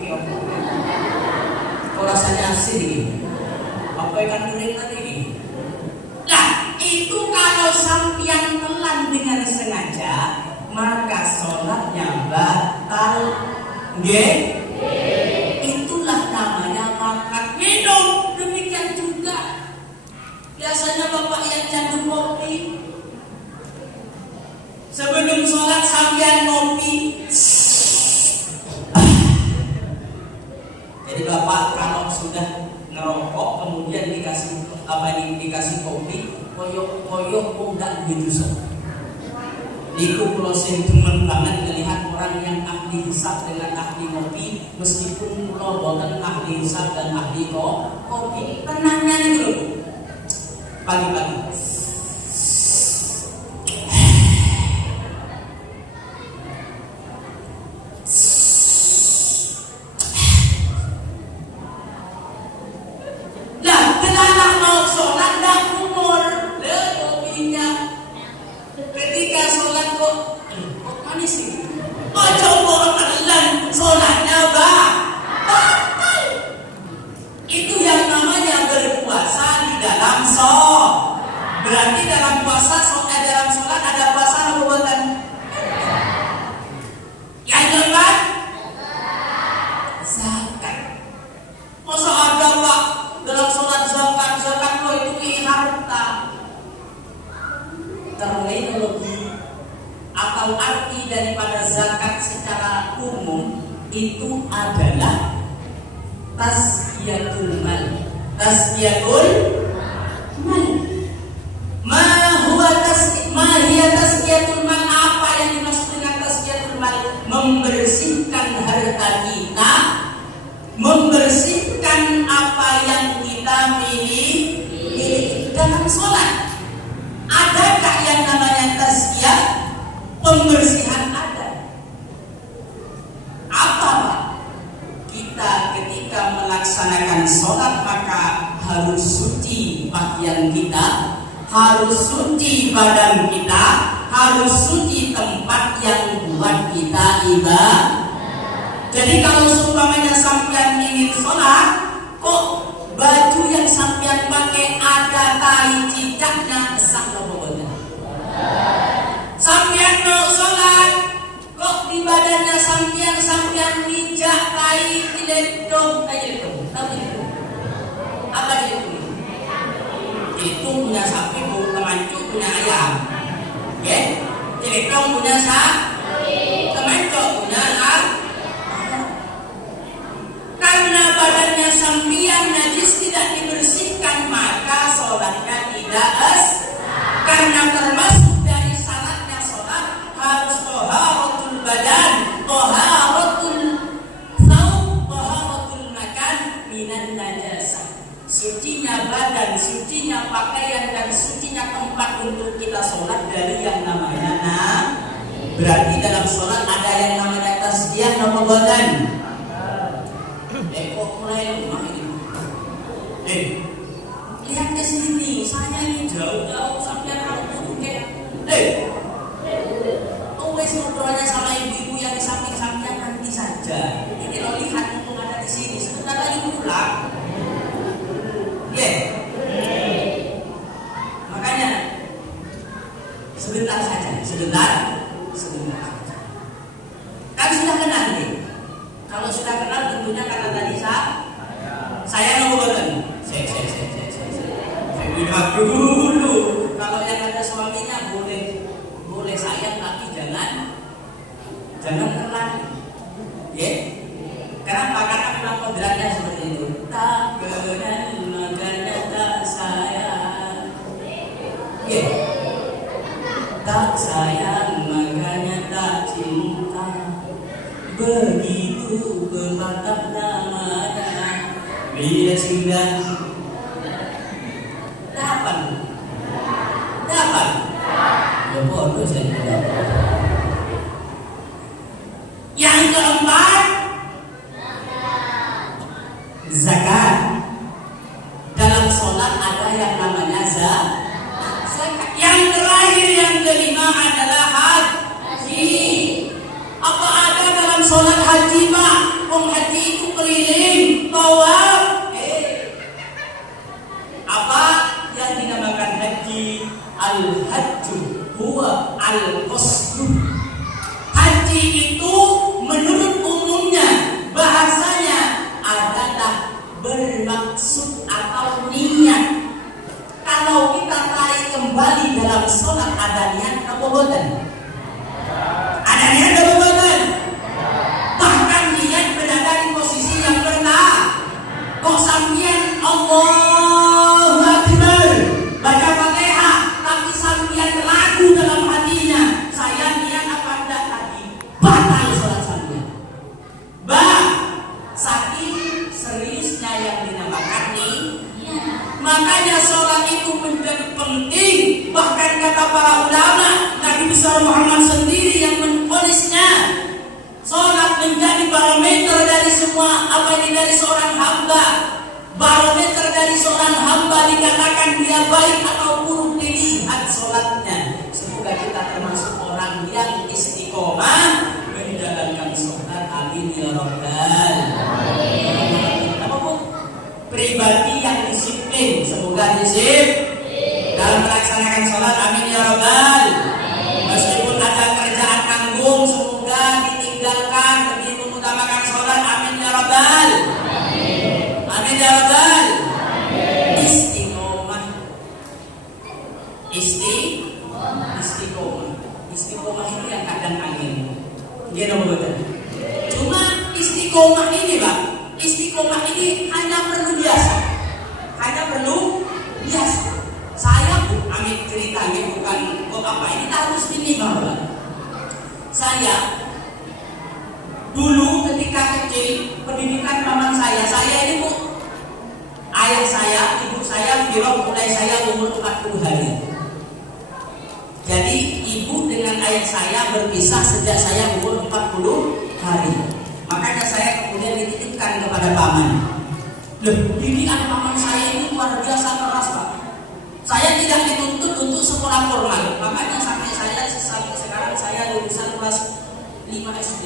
Kok rasanya asin? Apa ikan kering tadi? Nah, itu kalau sampian telan dengan sengaja, maka sholatnya batal. Nggih? Itulah namanya makan minum. Demikian juga biasanya bapak yang candu kopi, sebelum sholat sambian kopi. Jadi bapak kalau sudah ngerokok kemudian dikasih dikasih kopi, koyok kok enggak gitu sah. Iku closing teman banget melihat orang yang ahli hisab dengan ahli kopi, meskipun pulau boten ahli hisab dan ahli kopi. Tenangnya nih dulu. Pagi-pagi. Berarti dalam puasa, dalam sholat ada puasa apa bukan? Yang keempat, zakat. Masa ada pak dalam sholat zakat lo itu harta. Terminologi atau arti daripada zakat secara umum itu adalah tazkiyatul mal. Tazkiyatul mal. Tazkiyatul mal, apa yang dimaksud dengan tazkiyatul mal? Membersihkan harta kita, membersihkan apa yang kita miliki dalam sholat. Adakah yang namanya tazkiyah? Pembersihan ada. Apa Pak? Kita ketika melaksanakan sholat maka harus suci pakaian kita, harus suci badan kita, harus suci tempat yang buat kita ibadah. Jadi kalau seumpamanya sampean ingin sholat, kok baju yang sampean pakai ada tai cicaknya, sah apa boleh? Sampean mau sholat, kok di badannya sampean mijak tai ciledong, tahu itu? Apa itu? Itu punya sapi, kemancu punya ayam. Ya, ciledong punya sapi, kemancu punya ayam. Karena badannya sampean najis tidak dibersihkan, maka sholatnya tidak sah. Karena termasuk dari syaratnya sholat harus taharatul badan, taharatul thawb, taharatul makan minan najasah. Sucinya badan, sucinya pakaian, dan sucinya tempat untuk kita sholat dari yang namanya berarti dalam sholat ada yang namanya tazkiyah nama badan. Kok mulai rumah ini? Lihat ke sini, saya ini jauh-jauh sampai rambut kayak wes ngobrolnya sama ibu-ibu yang di samping-sampingnya nanti saja. Ini lo lihat mumpung ada di sini, sebentar lagi pulang. Makanya sebentar saja. Kan sudah kenal nih. Kalau sudah kenal tentunya kata tadi saya ngobrolin. Saya bilang dulu. Kalau yang ada suaminya boleh sayang, tapi jangan kenal. Ya. Kenapa? Karena memang kodratnya seperti itu. Tak kenal makanya tak sayang. Ya. Tak sayang makanya tak cinta. begitu bermantap namanya. Bila sudah dapat, ya bodoh saya tidak. Yang keempat, zakat. Dalam sholat ada yang namanya zakat. Yang terakhir, yang kelima adalah haji. Apa ada dalam sholat haji, Pak? Haji itu keliling, tawaf. Apa yang dinamakan haji? Al-hajju huwa al-qasdu. Haji itu menurut umumnya bahasanya adalah bermaksud atau niat. Kalau kita tarik kembali dalam sholat ada niat apa bukan? Ada niat apa bukan? Bahkan niat berada di posisi yang benar. Kok sampeyan Allahu Akbar baca Fatihah tapi sampeyan ragu dalam hatinya, saya niat apa enggak tadi? Batal sholat sampeyan. Saking seriusnya yang dinamakan niat. Makanya sholat itu menjadi penting. Bahkan kata para ulama, Nabi besar Muhammad sendiri yang menulisnya. Sholat menjadi barometer dari semua apa ini dari seorang hamba. Barometer dari seorang hamba dikatakan dia baik atau buruk dilihat sholatnya. Semoga kita termasuk orang yang istiqomah menjalankan sholat. Amin ya rabbal alamin. Apa bu? Pribadi yang disiplin. Semoga disiplin dalam melaksanakan sholat. Amin ya rabbal. Meskipun ada kerjaan tanggung, semoga ditinggalkan lebih mengutamakan sholat. Amin ya rabbal. Amin ya rabbal. Istiqomah. Istiqomah itu yang kadang angin. Dia nomor betul. Cuma istiqomah ini, Pak. Istiqomah ini hanya perlu biasa. Saya ambil ceritanya bukan apa ini harus minimal, Pak. Saya dulu ketika kecil pendidikan paman saya ini Bu, ayah saya, ibu saya bilang mulai saya umur 40 hari. Jadi ibu dengan ayah saya berpisah sejak saya umur 40 hari. Makanya saya kemudian dititipkan kepada paman. Didikan paman saya ini luar biasa keras, Pak. Saya tidak dituntut untuk sekolah formal. Makanya sampai sekarang saya lulusan kelas 5 SD.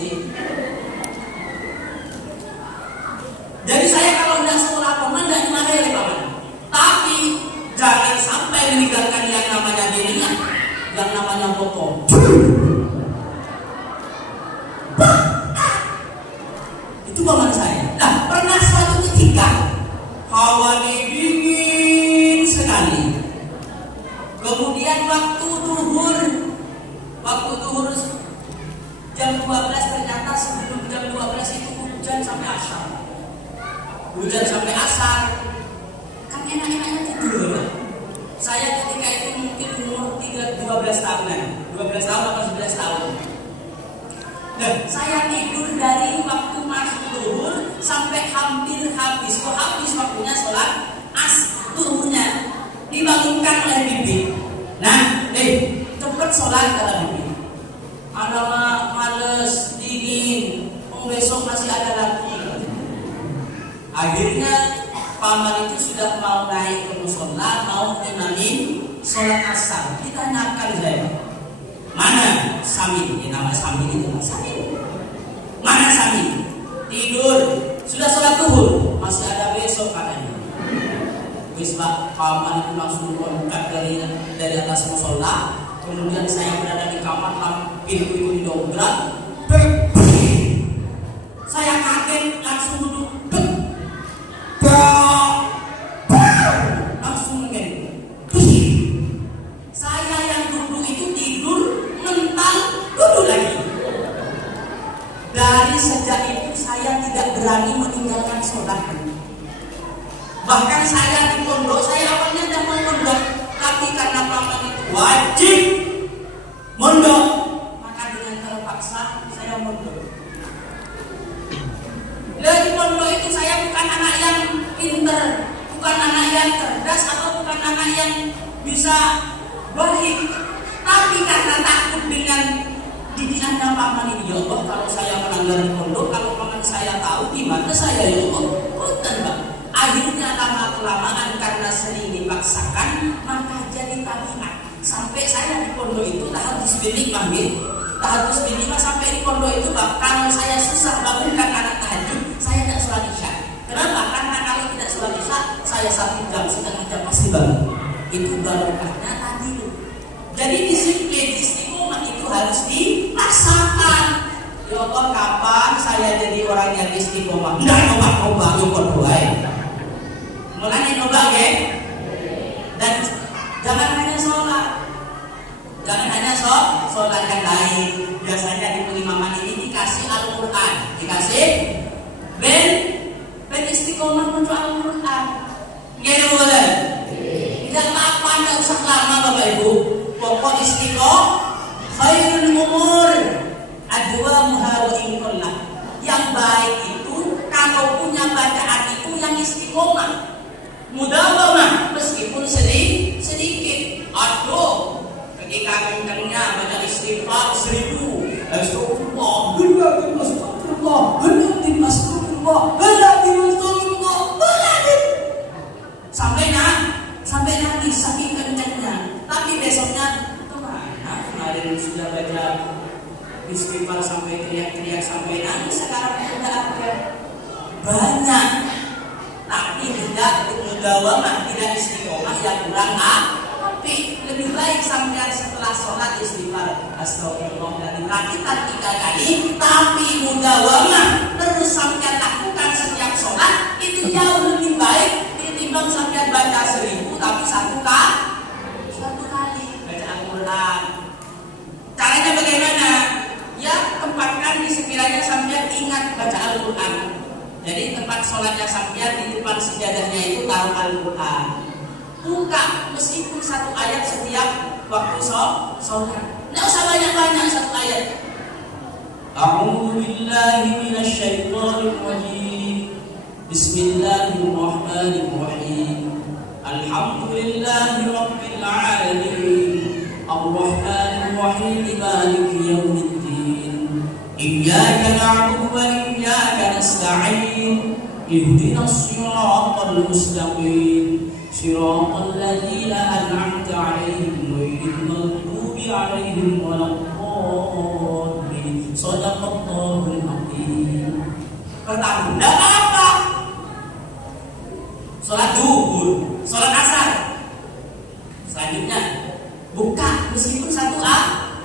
Jadi saya kalau tidak sekolah formal tidak dimarahi oleh paman. Tapi jangan sampai meninggalkan yang namanya dirinya, yang namanya bokong. Itu paman saya. Nah, pernah suatu ketika hawa dingin sekali. Kemudian waktu duhur jam 12 ternyata sebelum jam 12 itu hujan sampai asar. Kan enak-enaknya tidur. Saya ketika itu mungkin umur 12 tahunan, 12 tahun atau 11 tahun. Dan saya tidur dari waktu masuk duhur sampai hampir habis. Kok habis waktunya sholat duhurnya dibangunkan oleh bibi. Nah, cepat sholat kata bibi. Alamak, males, dingin. Besok masih ada lagi. Akhirnya paman itu sudah mau naik ke musola, mau imamin sholat asar. Ditanyakan saya, mana Samin? Nama Samin itu Samin. Mana Samin? Tidur. Sudah sholat duhur, masih ada besok katanya. Wis Pak, paman itu langsung loncat dari atas musola. Kemudian saya berada di kamar, pintu didobrak. Saya kaget, langsung duduk. Langsung begini. Saya yang duduk itu tidur, mental, duduk lagi. Dari sejak itu saya tidak berani meninggalkan sholat. Bahkan saya di pondok, saya awalnya tidak mau mondok, tapi karena paman itu wajib mondok, maka dengan terpaksa saya mondok. anak yang bisa baik, tapi karena takut dengan didikannya paman ini, ya Allah, kalau saya melanggar di pondok, kalau paman saya tahu gimana saya, ya Allah. Bukan, Pak. Akhirnya lama kelamaan karena sering dipaksakan, maka jadi tabiat. Sampai saya di pondok itu tahadus bilik manggil, tahadus bilik sampai di pondok itu, Pak, kalau saya susah bangunkan anak tahajud, saya tidak sholat isya. Kenapa? Karena kalau tidak sholat isya, saya 1 jam, setengah jam pasti bangun. Itu barokahnya tadi itu. Jadi disiplin istiqomah itu harus dipaksakan. Ya Allah, kapan saya jadi orang yang istiqomah? Nggak coba-coba, coba mulanya coba ya. Dan jangan hanya sholat, jangan hanya sholat yang lain. Biasanya di pengimaman ini dikasih Al-Quran, dikasih ben istiqomah untuk Al-Quran. Gimana boleh? Tidak apa-apa, tidak usah lama Bapak Ibu. Pokok istiqomah khairul umur adwamuha wa in qullah. Yang baik itu kalau punya bacaan itu yang istiqomah, mudawamah, meskipun sedikit. Aduh, ketika kencangnya baca istighfar 1000, astagfirullah, sampai nanti saking kencangnya. Tapi besoknya kemana? Kemarin sudah baca istighfar sampai teriak-teriak sampai nangis, sekarang sudah ada banyak. Tapi tidak mudawamah, tidak istiqomah, yang kurang tapi lebih baik sampai setelah sholat istighfar astagfirullah dan dilakukan 3 kali, tapi mudawamah terus sampai lakukan setiap sholat, itu jauh lebih baik ketimbang sampai baca 1000 tapi 1 kali baca Al-Quran. Caranya bagaimana? Ya, tempatkan di sekiranya sampai ingat baca Al-Quran. Jadi tempat sholatnya sampean di depan sejadahnya itu taruh Al-Quran. Buka meskipun 1 ayat setiap waktu sholat. Tidak usah banyak-banyak 1 ayat. A'udzu billahi minasyaitonir rajim. Bismillahirrahmanirrahim. Alhamdulillahi rabbil alamin. Ar-Rahmanir Rahim. Maliki yaumiddin. Iyyaka na'budu wa iyyaka nasta'in. Ihdinas siratal mustaqim. Siratal ladzina an'amta 'alaihim ghairil maghdubi 'alaihim waladdallin. Shadaqallahul 'azim. Pertama, enggak apa-apa. Salat zuhur, salat asar. Selanjutnya, buka meskipun 1 ayat.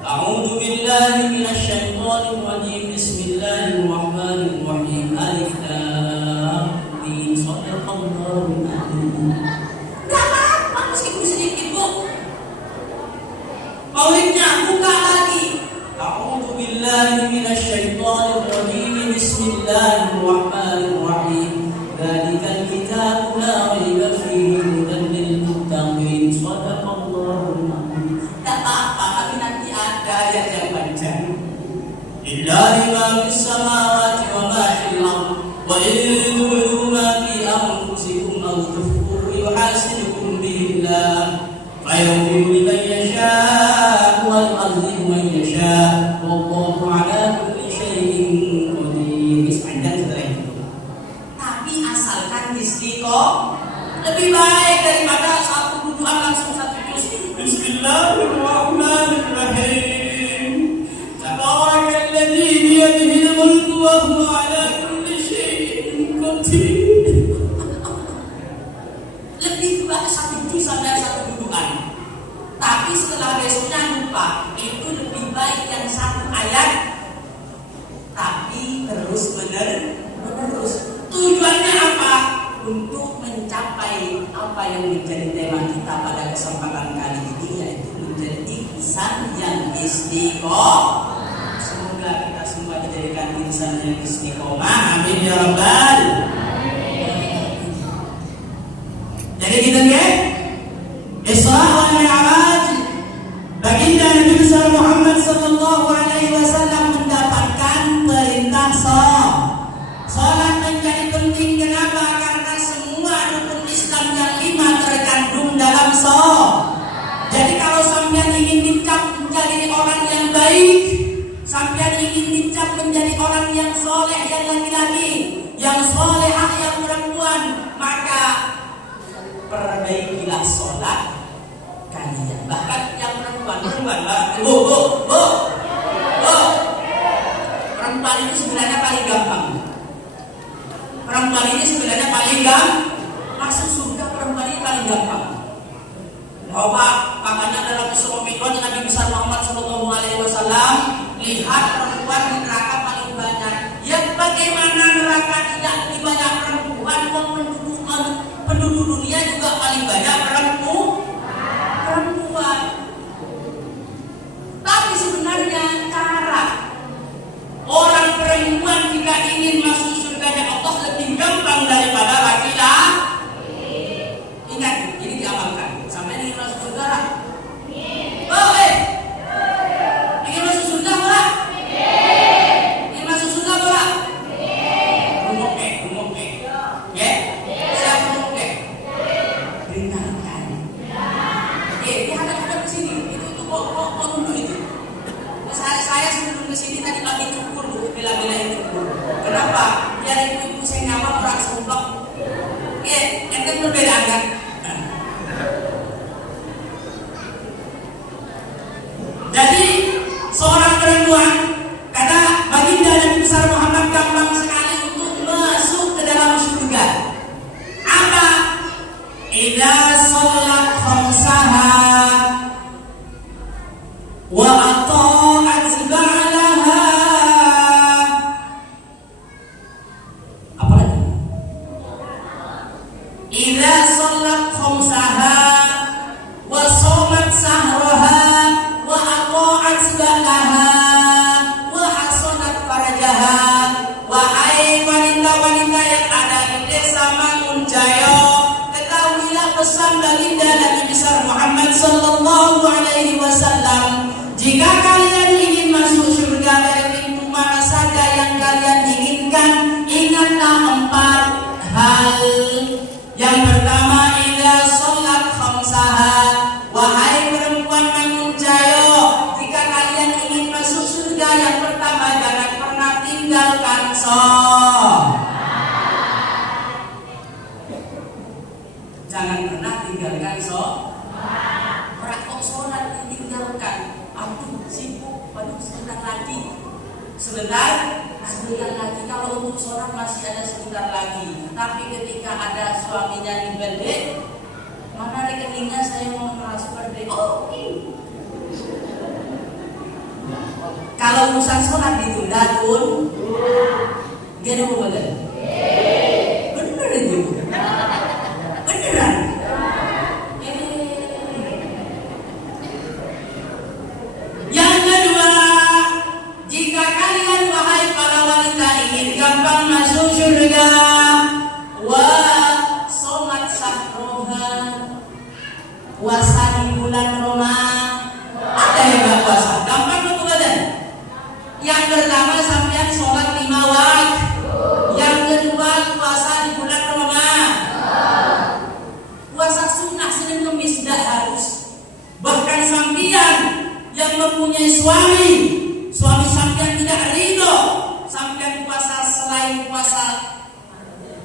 A'udzu billahi minasyaitonir rajim. Bismillahirrahmanirrahim. Alif lam mim. Shadaqallahul 'azim. Enggak apa-apa meskipun sedikit, Bu. Maulidnya buka lagi. A'udzu billahi minasyaitonir rajim. Bismillahirrahmanirrahim. Dzalikal kitabu la raiba fihi hudan lil muttaqin. Shadaqallahul 'azim. Enggak apa-apa, tapi nanti ada ayat yang panjang. Lillahi ma fis samawati wa ma fil ardh. Wa in tubdu ma fi anfusikum aw tukhfuhu yuhasibukum billah. Fa yaghfiru liman yasha' wa yu'adhibu man yasha'. Wallahu 'ala kulli syai'in qadir. Tapi asalkan istiqomah, lebih baik daripada satu dudukan langsung 1 juz. Bismillahirrahmanirrahim. Tabarakalladzi biyadihil mulku wa huwa 'ala kulli syai'in qadir. Lebih baik 1 juz sampai 1 dudukan. Tapi setelah besoknya lupa, itu lebih baik yang 1 ayat tapi terus menerus. Tujuannya apa? Untuk mencapai apa yang menjadi tema kita pada kesempatan kali ini, yaitu menjadi insan yang istiqomah. Semoga kita semua dijadikan insan yang istiqomah. Amin ya rabbal. Jadi kita Isra wal Mi'raj, baginda Nabi besar Muhammad sallallahu alaihi wasallam mendapatkan perintah salat menjadi penting. Kenapa? Karena semua rukun Islam yang 5 terkandung orang yang soleh yang laki-laki, yang solehah yang perempuan, maka perbaikilah sholat kalian. Bahkan yang perempuan, perempuan itu sebenarnya paling gampang. Perempuan ini sebenarnya paling gampang. Masuk surga perempuan ini paling gampang. Coba, makanya dalam Isra Mi'raj Nabi besar Muhammad SAW, lihat perempuan di neraka paling banyak. Ya bagaimana neraka tidak lebih banyak perempuan? Penduduk dunia juga paling banyak perempuan. Tapi sebenarnya cara orang perempuan jika ingin masuk surganya Allah lebih gampang daripada laki-laki. Ingat, ini diamalkan. Sampai ingin masuk surga? Ingin masuk surga pula? Ingin masuk surga pula? Rumok. Ya? Siapa rumok? Dengarkan. Dia hadap ke sini. Itu kok dulu itu. Saya sebelum ke sini tadi pagi cukur dulu, bela-belain cukur. Kenapa? Biar ibu saya nyaman orang sumpah. Ente berbeda kan? Jadi seorang perempuan, kata baginda Nabi besar Muhammad, gampang sekali untuk masuk ke dalam surga. Apa? Idza shalat khamsaha wa ata'at ba'laha. Apa lagi? Idza shalat khamsaha wa shamat sahraha wa ata'at ba'laha wa hasanat farajaha. Wahai wanita-wanita yang ada di desa Mangunjaya, ketahuilah pesan baginda Nabi besar Muhammad sallallahu alaihi wasallam, jika kalian ingin masuk surga dari pintu mana saja yang kalian inginkan, ingatlah 4 hal. Yang pertama, idza shalat khamsaha. Wahai perempuan Mangunjaya, jika kalian ingin masuk surga, yang pertama jangan pernah tinggalkan sholat. Jangan pernah tinggalkan sholat. Orang kok sholat ditinggalkan? Aduh sibuk, sebentar lagi. Sebentar lagi. Kalau untuk sholat masih ada sebentar lagi. Tapi ketika ada suaminya di balik, mana rekeningnya saya mau transfer deh. Kalau urusan sholat ditunda pun, gede mau bener. Bener itu. Beneran. Yang kedua, jika kalian wahai para wanita ingin gampang masuk surga, wa sholat sahroha, puasa di bulan Ramadan. Ada yang nggak puasa? Gampang betul badan. Yang pertama sampean sholat 5 waktu. Yang kedua puasa di bulan Ramadan. Puasa sunnah Senin Kamis tidak harus. Bahkan sampean yang mempunyai suami sampean tidak ridho, sampean puasa selain puasa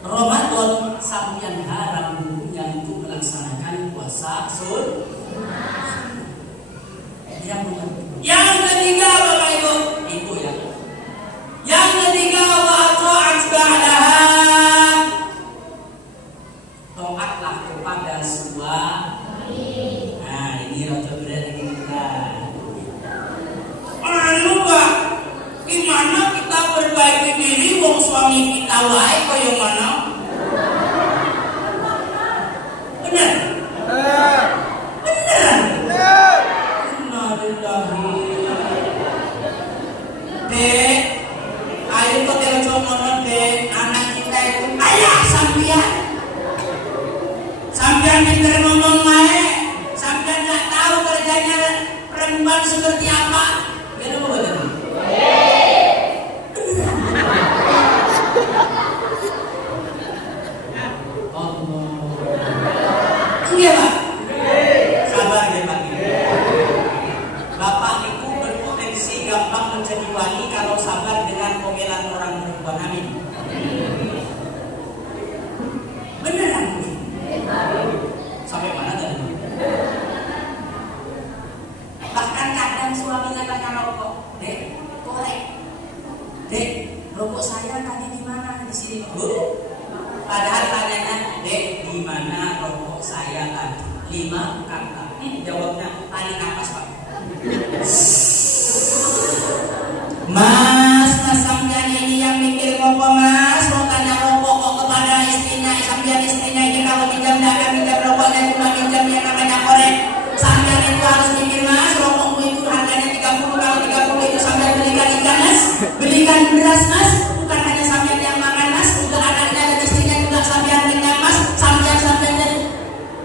Ramadan, sampean haram hukumnya untuk melaksanakan puasa sunnah. Yang ketiga, Bapak Ibu ya. Yang ketiga, wa ta'at ba'daha. Taatlah kepada suami. Nah, ini rada berat lagi kita. Lupa, gimana kita perbaiki diri wong suami kita wae kaya mana? Bener? Beneran? Dek, ayo kok teleponan dek, anak kita itu ayah sampean pinter ngomong wae, sampean nggak tahu kerjanya perempuan seperti apa. Gimana mau betul? Iya Pak. Sabar ya Pak. Bapak itu berpotensi gampang menjadi wali kalau sabar dengan pembelaan jawabnya tarik nafas Pak. Mas sampean ini yang mikir rokok Mas, mau tanya rokok kok kepada istrinya, sampean istrinya ini kalau pinjam tidak akan pinjam rokoknya, cuma pinjam yang namanya korek. Sampean itu harus mikir Mas, rokokmu itu harganya 30, kalau 30 itu sampean belikan ikan Mas, belikan beras Mas, bukan hanya sampean yang makan Mas, juga anaknya dan istrinya juga sampean kenyang Mas, sampean jadi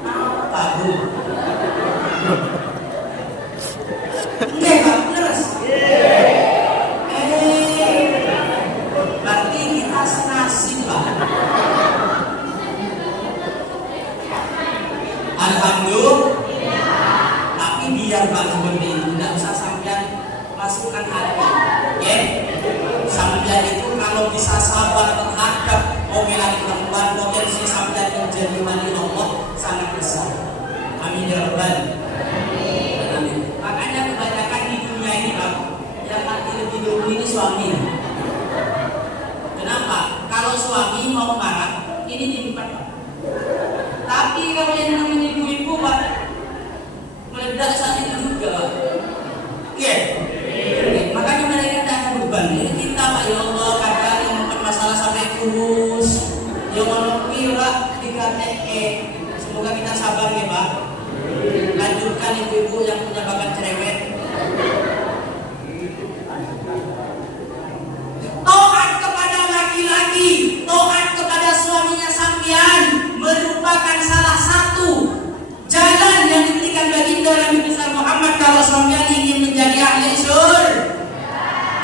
apa Bu? Oke Pak, beres. Berarti kita senasib Pak. Alhamdulillah. Tapi biar Pak seperti itu, tidak usah sampean masukkan hati. Ya, sampean itu kalau bisa sabar terhadap omelan perempuan, potensi sampean menjadi wali Allah sangat besar. Amin ya rabbal alamin. Makanya kebanyakan di dunia ini Pak, yang mati lebih dulu ini suami. Kenapa? Kalau suami mau marah, ini diempat Pak. Tapi kalau yang namanya ibu-ibu Pak, meledak saat itu juga. Iya. Makanya mereka tidak akan beban. Ini kita Pak, ya Allah, kadang yang membuat masalah sampai kurus, yang mau kira 3 Semoga kita sabar ya Pak. Lanjutkan ibu-ibu yang punya bakat cerewet. Taat kepada laki-laki, taat kepada suaminya sampean merupakan salah satu jalan yang diberikan baginda Nabi besar Muhammad kalau sampean ingin menjadi ahli surga.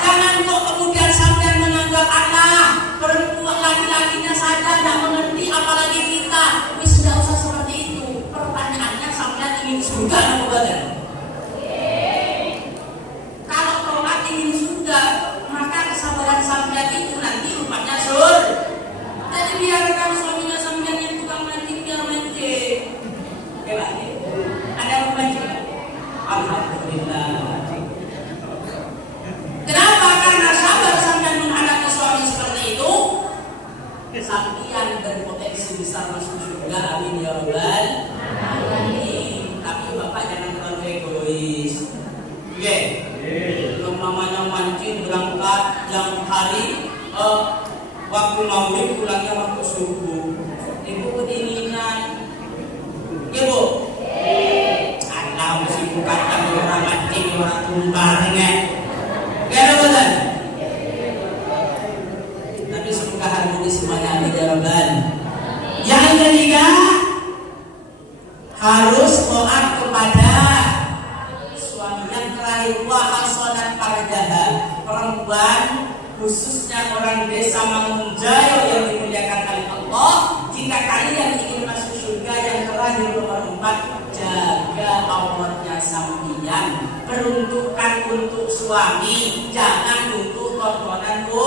Jangan kok kemudian sampean menganggap perempuan laki-lakinya saja tidak mengerti, apalagi kita. Wis tidak usah seperti itu. Pertanyaannya sampean ingin surga apa badan? Kalau taat ingin surga, maka kesabaran sampean itu nanti rupanya surga. Jadi biarkan suaminya sampean yang tukang mancing biar mancing. Hebat ya? Ada yang mancing? Alhamdulillah. Kenapa? Karena sabar sampean menghadapi suami seperti itu, sampean berpotensi besar masuk surga. Amin ya rabbal alamin. Tapi Bapak jangan terlalu egois. Oke. Yang namanya mancing berangkat yang hari waktu maghrib, pulangnya waktu subuh. Ibu kedinginan. Ibu. Allah mesti bukan orang mancing, orang tumpah dengan. Gak betul. Tapi semoga harmoni semuanya. Amin ya rabbal. Yang ketiga, harus taat kepada suami. Yang terakhir, wa hasanat farjaha. Perempuan, khususnya orang desa Mangunjaya yang dimuliakan oleh Allah, jika kalian ingin masuk surga, yang terakhir nomor 4, jaga auratnya sampeyan. Peruntukan untuk suami, jangan untuk tontonanku.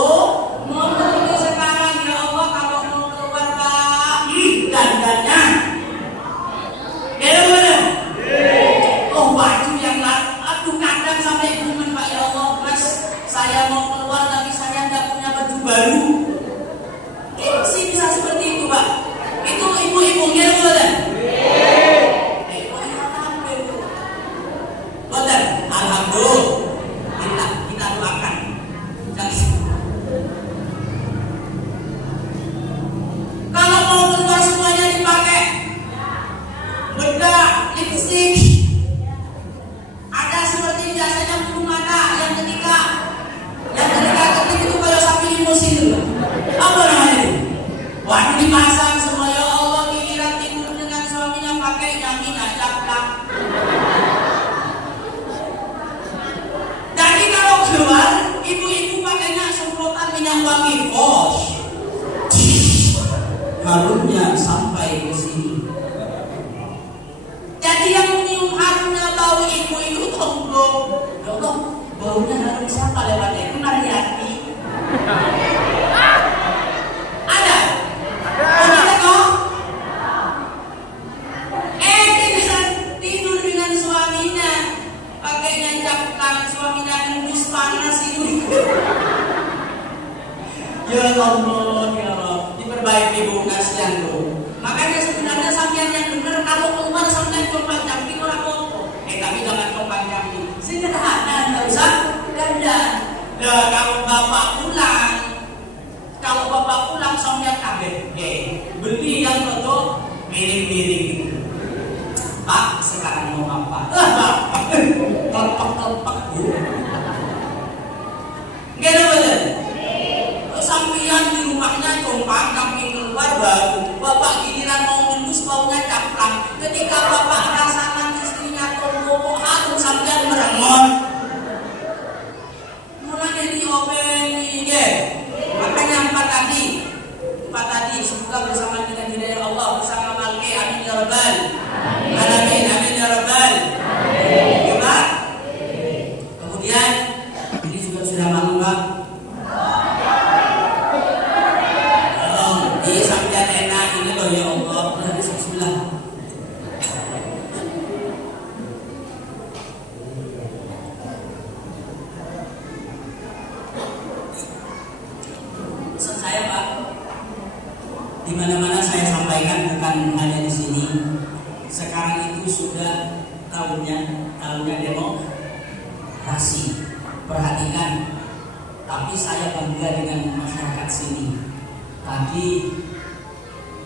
Motor ini sekarang ya Allah, kalau mau keluar Pak, dandannya mana? Oh baju yang aduh kadang sampai gumen Pak, ya Allah Mas, saya mau keluar tapi saya tidak punya baju baru. Itu sih bisa seperti itu Pak. Itu ibu-ibu ya boleh. Betul, alhamdulillah kita doakan. Kalau mau keluar semuanya dipakai bedak, lipstick. Ada seperti biasanya bulu mata yang ketika ketik itu kayak sapi limusin itu. Apa namanya itu? Waduh dipasang semua, ya Allah, giliran tidur dengan suaminya pakai yang ini caplak. Jadi kalau keluar, ibu-ibu pakainya semprotan minyak wangi Bosch. Harumnya sampai ke sini. Jadi yang menyium harumnya bau ibu itu tombol. Ya Allah, baunya harum siapa lewatnya? Itu Mariati. Ada? Ada kok? Dia tidur dengan suaminya, pakainya caplang, suaminya nembus panas itu. Ya Allah, ya Allah, diperbaiki Bu, kasihan Bu. Makanya sebenarnya sampean yang benar kalau keluar sampean coba camping orang apa? Lah kalau bapak pulang sampai kaget, beli yang betul miring-miring. Pak, sekarang mau apa? Telpak-telpak bu. Nggak ada betul. Sampian di rumahnya compang, kami keluar baru. Bapak giliran mau ngendus baunya caplang. Ketika bapak rasakan istrinya tunggu kok harum sampian merengut. Mulanya diopeni deh. Makanya empat tadi semoga bersama dengan hidayah Allah bersama malke amin ya rabbal alamin amin ya rabbal alamin. Kemudian ini juga sudah malam Pak. Di sampai enak ini loh ya Allah. Bismillah. Pesan saya Pak, di mana-mana saya sampaikan bukan hanya di sini. Sekarang itu sudah tahunnya demokrasi. Perhatikan, tapi saya bangga dengan masyarakat sini. Tadi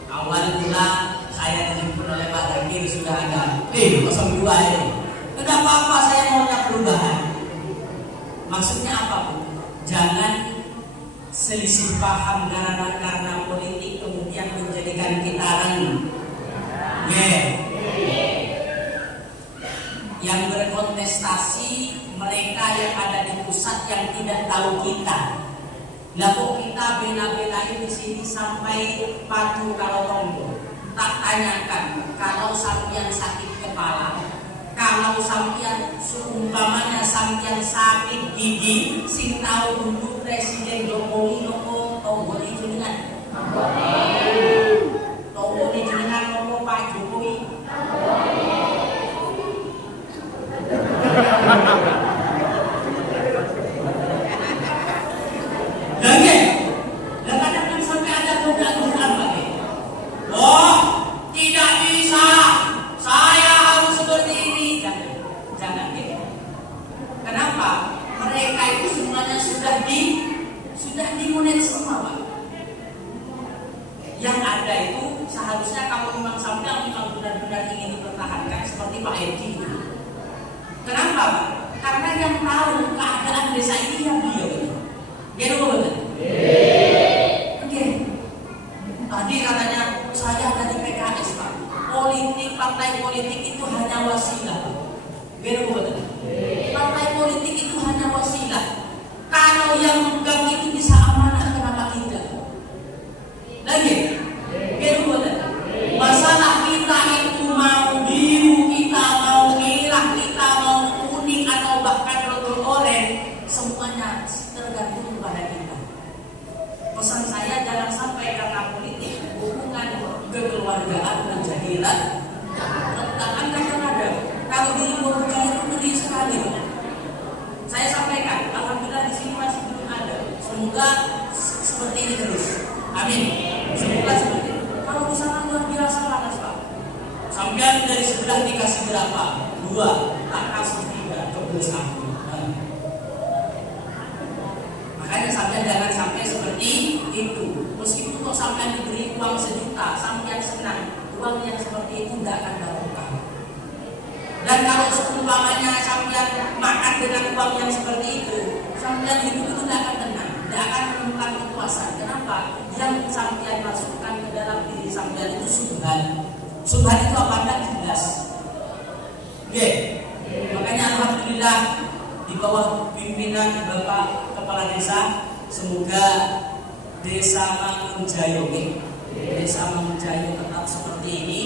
awal mula saya dijemput oleh Pak Zakir sudah ada 02 ini. Tidak apa-apa, saya maunya perubahan. Maksudnya apa Bu? Jangan selisih paham karena politik kemudian menjadikan kita renggang. Yang berkontestasi mereka yang ada di pusat yang tidak tahu kita. Lah kok kita bela-belain di sini sampai padu kalau tombol. Tak tanyakan kalau sampian sakit kepala, kalau sampian seumpamanya sampian sakit gigi, sing tahu dulu Presiden Jokowi nopo tombol jenengan. Tombol jenengan nopo Pak Jokowi. Sudah dimunet semua Pak. Yang ada itu seharusnya kalau memang sampai memang benar-benar ingin dipertahankan seperti Pak Edi. Kenapa Pak? Karena yang tahu keadaan desa ini yang beliau ini. Gitu betul? Oke. Tadi katanya saya dari PKS Pak. Partai politik itu hanya wasilah. Gitu betul? Partai politik itu hanya wasilah. Kalau yang megang itu bisa amanah, kenapa tidak? Lagi, masalah kita itu mau biru, kita mau merah, kita mau kuning atau bahkan oranye, semuanya tergantung pada kita. Pesan saya jangan sampai karena politik hubungan kekeluargaan menjadi retak. Ada kalau di Indonesia itu ngeri sekali. Saya sampaikan, alhamdulillah di sini masih belum ada. Semoga seperti ini terus. Amin. Semoga seperti ini. Kalau di sana luar biasa panas Pak. Sampai dari sebelah dikasih berapa? 2, tak kasih 3, kebelas aku. Makanya sampai jangan sampai seperti itu. Meskipun kok sampai diberi uang 1 juta, sampai senang. Uang yang seperti itu tidak akan barokah. Dan kalau seumpamanya sampean makan dengan uang yang seperti itu, sampean hidup itu tidak akan tenang, tidak akan menemukan kepuasan. Kenapa? Yang sampean masukkan ke dalam diri sampean itu subhan. Subhan itu apa? Tidak jelas. Makanya alhamdulillah di bawah pimpinan Bapak Kepala Desa, semoga Desa Mangunjayo, Desa Mangunjayo tetap seperti ini,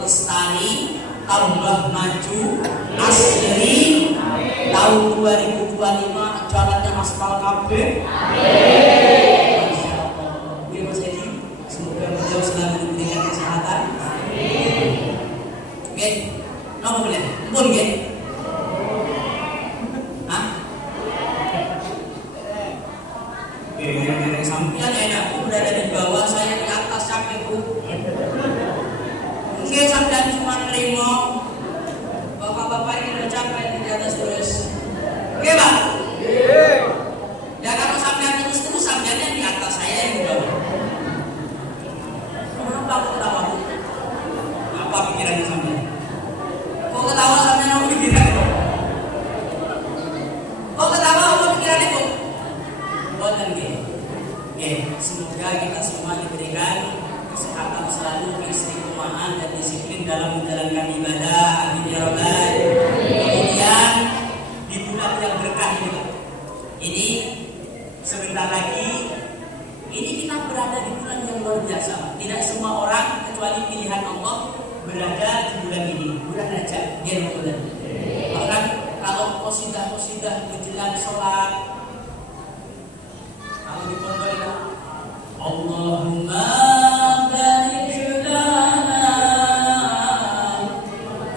lestari, tambah maju, asri. Tahun 2025 jalannya aspal kabeh. Masya Allah. Mas Edi, semoga beliau selalu diberikan kesehatan. Oke, apa boleh? Pun ya. Sampian enak, aku berada di bawah, saya di atas capek Bu. Mungkin sampean cuma nerima, bapak-bapak ini udah capek di atas terus. Oke Pak? sebentar lagi ini kita berada di bulan yang luar biasa. Tidak semua orang kecuali pilihan Allah berada di bulan ini, bulan Rajab, ya bulan. Bahkan kalau qasidah menjelang sholat, kalau di pondok itu Allahumma barik lana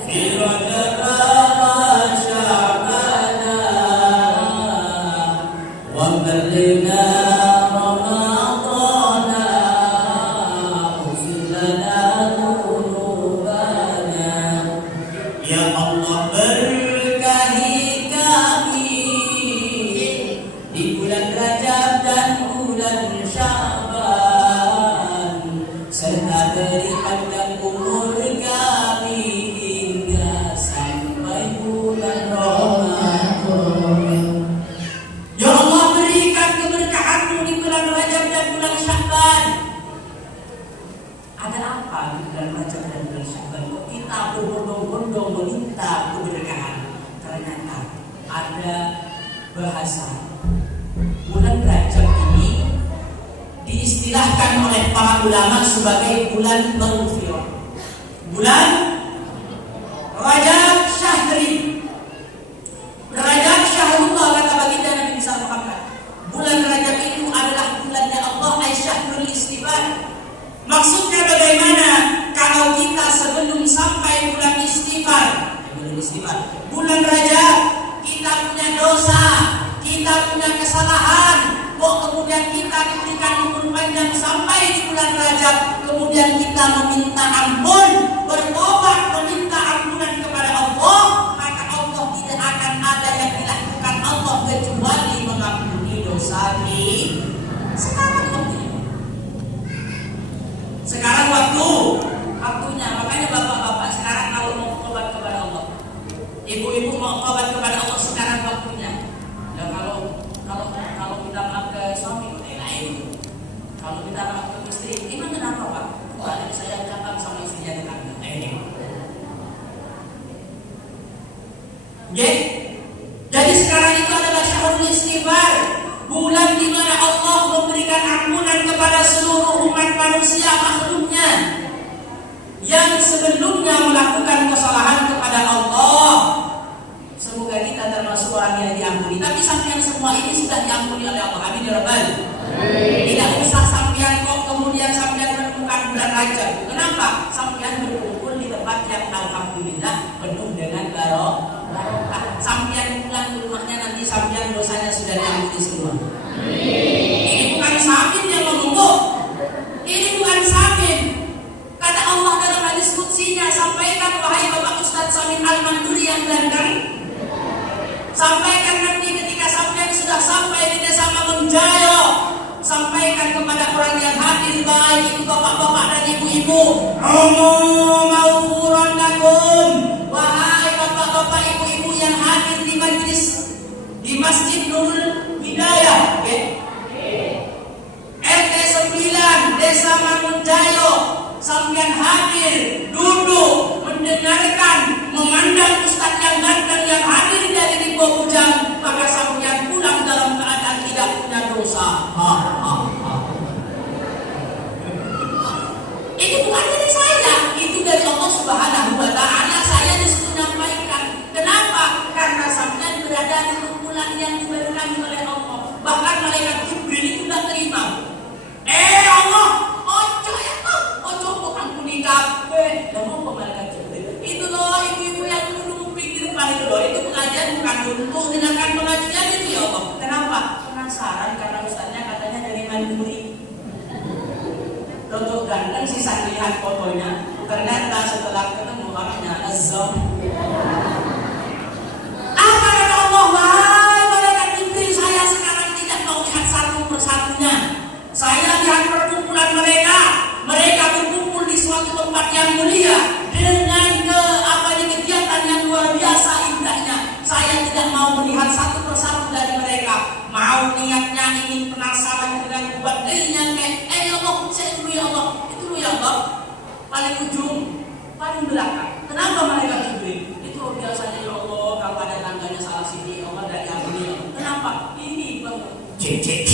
fi Rajab wa Sya'ban wa ballighna bahasa. Bulan Rajab ini diistilahkan oleh para ulama sebagai bulan maghfirah. Bulan Rajab Syahri. Rajab Syahrullah kata baginda Nabi Muhammad. Bulan Rajab itu adalah bulannya Allah, Syahrul Istighfar. Maksudnya bagaimana? Kalau kita sebelum sampai bulan istighfar, bulan Rajab, kita punya dosa, kita punya kesalahan, kok kemudian kita diberikan umur panjang sampai di bulan Rajab, kemudian kita meminta ampun, bertobat, meminta ampunan kepada Allah, maka Allah tidak akan ada yang dilakukan Allah kecuali mengampuni dosa di sekarang waktunya. Makanya bapak-bapak sekarang kalau mau tobat kepada Allah, ibu-ibu mau tobat kepada Allah, sekarang waktunya. Ya kalau minta maaf ke suami lain. Kalau minta maaf ke istri, emang kenapa Pak? Ada saya ucapkan sama istrinya di tangga. Jadi sekarang itu adalah Syahrul Istighfar, bulan di mana Allah memberikan ampunan kepada seluruh umat manusia makhluknya yang sebelumnya melakukan kesalahan kepada Allah. Semoga kita termasuk orang yang diampuni. Tapi sampean semua ini sudah diampuni oleh Allah. Amin ya Rabbal. Tidak usah sampean kok kemudian sampean menemukan bulan Rajab. Kenapa? Sampean berkumpul di tempat yang alhamdulillah penuh dengan barokah. Sampean pulang ke rumahnya nanti sampean dosanya sudah diampuni semua. Ini bukan samin yang ngomong. Ini bukan samin. Kata Allah dalam hadis qudsinya, sampaikan wahai Bapak Ustaz Samin Al-Manduri yang ganteng. Sampaikan nanti ketika sampai sudah sampai di desa Mangunjaya, sampaikan kepada orang yang hadir, baik itu bapak-bapak dan ibu-ibu, maghfuran lakum, wahai bapak-bapak ibu-ibu yang hadir di majlis di Masjid Nurul Hidayah, RT 9 Desa Mangunjaya, sampean hadir, duduk, mendengarkan, memandang Ustaz yang ganteng yang hadir dari Lipo Bujang, maka sampean pulang dalam keadaan tidak punya dosa. Ini bukan dari saya, itu dari Allah Subhanahu wa Ta'ala. Saya disuruh menyampaikan. Kenapa? Karena sampean berada di kumpulan yang diberkahi oleh Allah. Bahkan malaikat Jibril itu tidak terima. Allah, ojo ya kok, ojo kok ampuni kabeh. Dan mau malaikat Jibril itu loh, ibu-ibu yang dulu pikir depan itu loh, itu pengajian bukan untuk tindakan pengajian itu ya Allah. Kenapa? Penasaran karena ustaznya katanya dari Manduri. Untuk ganteng sisa lihat fotonya, ternyata setelah ketemu orangnya azam. Apa kata Allah? Wahai malaikat Jibril, saya sekarang tidak mau lihat satu persatunya. Saya lihat perkumpulan mereka. Mereka berkumpul di suatu tempat yang mulia dengan kegiatan yang luar biasa indahnya. Saya tidak mau melihat satu persatu dari mereka. Mau niatnya ingin penasaran dengan buat dirinya ya Allah, saya dulu ya Allah, itu dulu ya Allah. Paling ujung, paling belakang. Kenapa malaikat Jibril? Itu biasanya ya Allah, kalau ada tangganya salah sini, Allah dari ampuni. Kenapa? Ini bang, cek.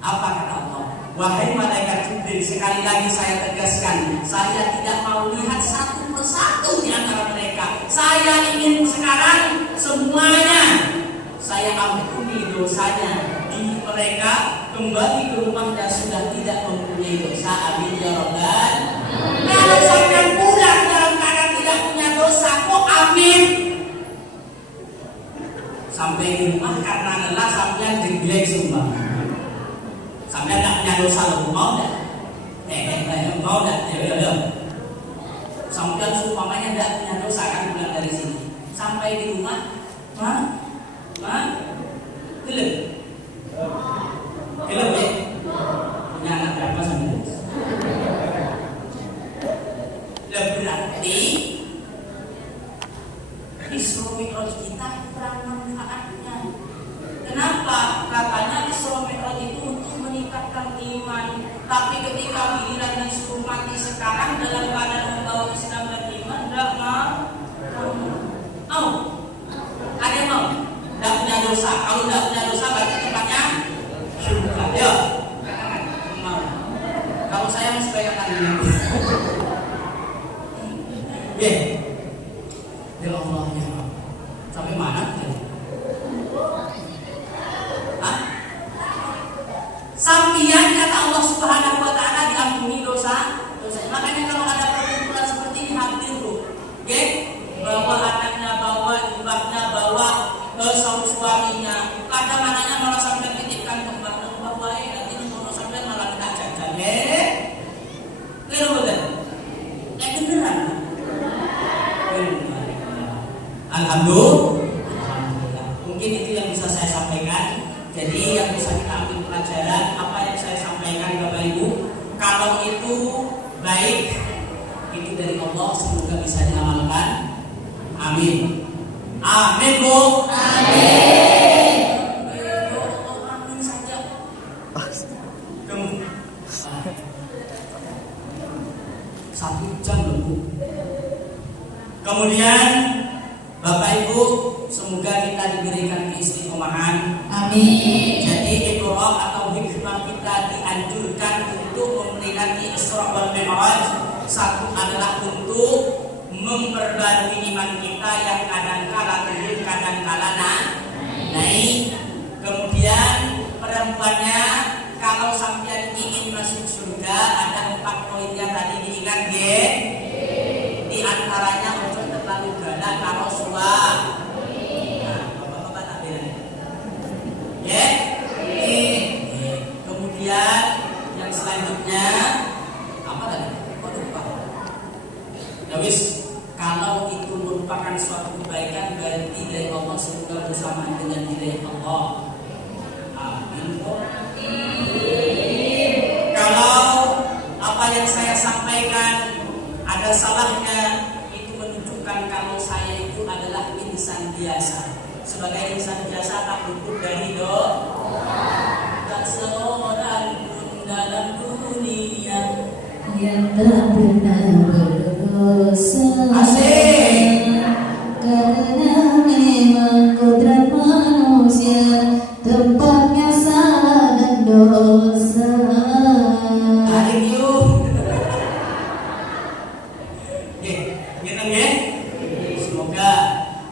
Apa kata Allah? Wahai malaikat Jibril, sekali lagi saya tegaskan, saya tidak mau lihat satu persatu di antara mereka. Saya ingin sekarang semuanya saya ampuni dosanya di mereka, kembali ke rumah dan sudah tidak mempunyai dosa. Amin ya Rabbal. Kalau sampai pulang dalam keadaan tidak punya dosa, kok amin? Sampai di rumah karena lelah sampai jelek sumpah. Sampai tidak punya dosa, lu mau tidak? Mau tidak? Ya. Sampai sumpamanya tidak punya dosa kan pulang dari sini. Sampai di rumah, gelap ya? Punya anak berapa sampai? Berarti Isra Mi'raj kita kurang manfaatnya. Kenapa? Katanya Isra Mi'raj itu untuk meningkatkan iman. Tapi ketika giliran disuruh mati sekarang dalam keadaan membawa Islam dan iman, tidak mau. Ada yang mau? Tidak punya dosa. Kalau tidak punya dosa berarti tempatnya surga. Ya. Mau. Kalau saya masih banyak kalian. Ya Allah ya. Sampai mana? Sampian kata Allah Subhanahu wa taala diampuni dosa. Makanya kalau ada perkumpulan seperti ini hadir tuh. Oke? Bawa anaknya, bawa ibadnya, bawa suaminya. Kadang anaknya malah sampai titipkan kembang bawa nanti nunggu sampai malah kita jajan. Kira betul? Beneran. Alhamdulillah. Mungkin itu yang bisa saya sampaikan. Jadi yang bisa kita ambil pelajaran apa yang saya sampaikan Bapak Ibu, kalau itu baik itu dari Allah, semoga bisa diamalkan. Amin. Amin Bu. Amin. Amin saja. Kamu 1 jam loh Bu. Kemudian Bapak Ibu, semoga kita diberikan keistiqomahan. Amin. Jadi Iqra atau hikmah kita dianjurkan untuk memperingati Isra wal Mi'raj. Satu adalah untuk memperbarui iman kita yang kadang-kala turun, kadang-kala naik. Kemudian perempuannya, kalau sampai ingin masuk surga, ada 4 poin yang tadi diingat ya. Di antaranya untuk terlalu galak kalau suami. Nah, bapak-bapak tak beda. Ya. Kemudian yang selanjutnya apa tadi? Kok lupa? Ya wis, kalau itu merupakan suatu kebaikan berarti dari Allah, semoga bersama dengan hidayah Allah. Amin. Kalau apa yang saya sampaikan ada salahnya, itu menunjukkan kalau saya itu adalah insan biasa. Sebagai insan biasa tak luput dari tak seorang pun dalam dunia yang tak pernah berdosa. Asik. Karena memang kodrat manusia tempatnya salah dan dosa. Tarik yuk. Semoga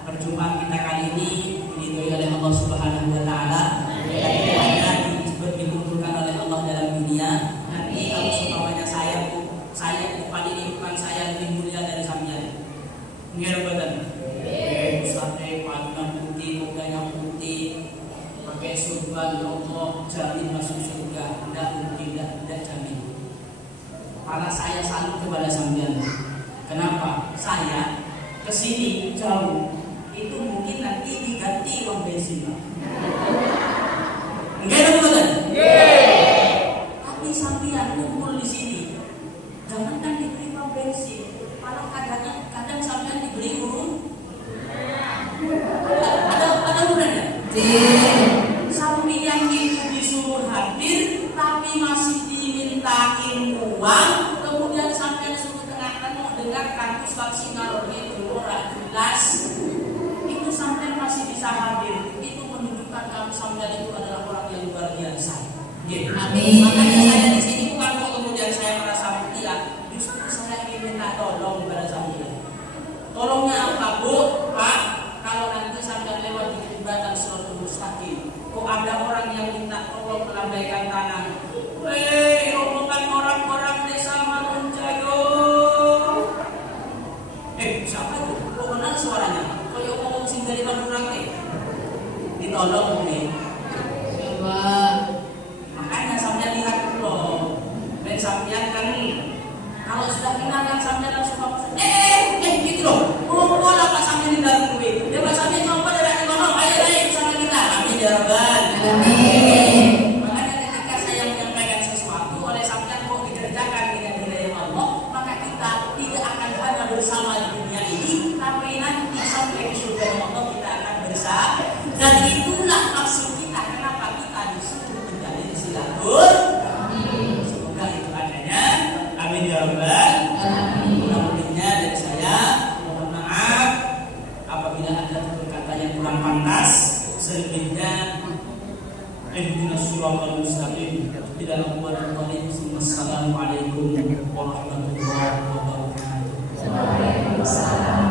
perjumpaan kita kali ini diridhoi oleh Allah Subhanahu wa taala. Dan tidak hanya dikumpulkan oleh Allah dalam dunia. Nanti kalau semuanya saya di depan ini bukan saya lebih mulia dari sampean. Nggih betul. Sampai panggilan putih, mukanya putih, pakai surban, ya Allah jamin masuk surga. Tidak mungkin, tidak jamin. Karena saya salut kepada sampean. Kenapa? Saya kesini jauh, itu mungkin nanti diganti uang bensin. Enggak ada betul? Tapi sampean kumpul di sini, jangan kan diberi uang bensin, malah kadang sampean diberi urun. Ada urunnya? Sampean itu disuruh hadir, tapi masih dimintain uang, kemudian sampean suruh tengahkan mau dengar kartu vaksinator itu orang jelas, itu sampean masih bisa hadir. Itu menunjukkan Amin. Makanya saya di sini bukan kok kemudian saya merasa mulia, justru saya ingin minta tolong kepada sampean. Tolongnya apa, Bu? Pak, kalau nanti sampean lewat di jembatan Shiratal Mustaqim, kok ada orang yang minta tolong melambaikan tangan. Weh, rombongan orang-orang desa Mangunjaya. Siapa itu? Kok kenal suaranya? Kayak ngomong sing dari Madura teh. Ditolong nih. Coba. Makanya sampean lihat dulu. Dan sampean kan kalau sudah kenal kan sampean langsung ngomong. Gitu loh. Ngomong apa sampean di dalam duit. Dia bahasa sampean ngomong dari ngomong. Ayo sama kita. Amin ya rabbal Amin. Makanya ketika saya menyampaikan sesuatu oleh sampean kok dikerjakan dengan hidayah Allah, maka kita tidak akan hanya bersama di dunia ini, tapi nanti sampai ke surga Allah kita akan bersama. Dan itulah maksud kita kenapa kita disuruh menjalin silaturahmi. Semoga itu adanya. Amin ya rabbal alamin. Mudah-mudahan dari saya mohon maaf apabila ada kata yang kurang pantas. Selebihnya ihdinas siratal mustaqim. Assalamualaikum warahmatullahi wabarakatuh. Waalaikumsalam.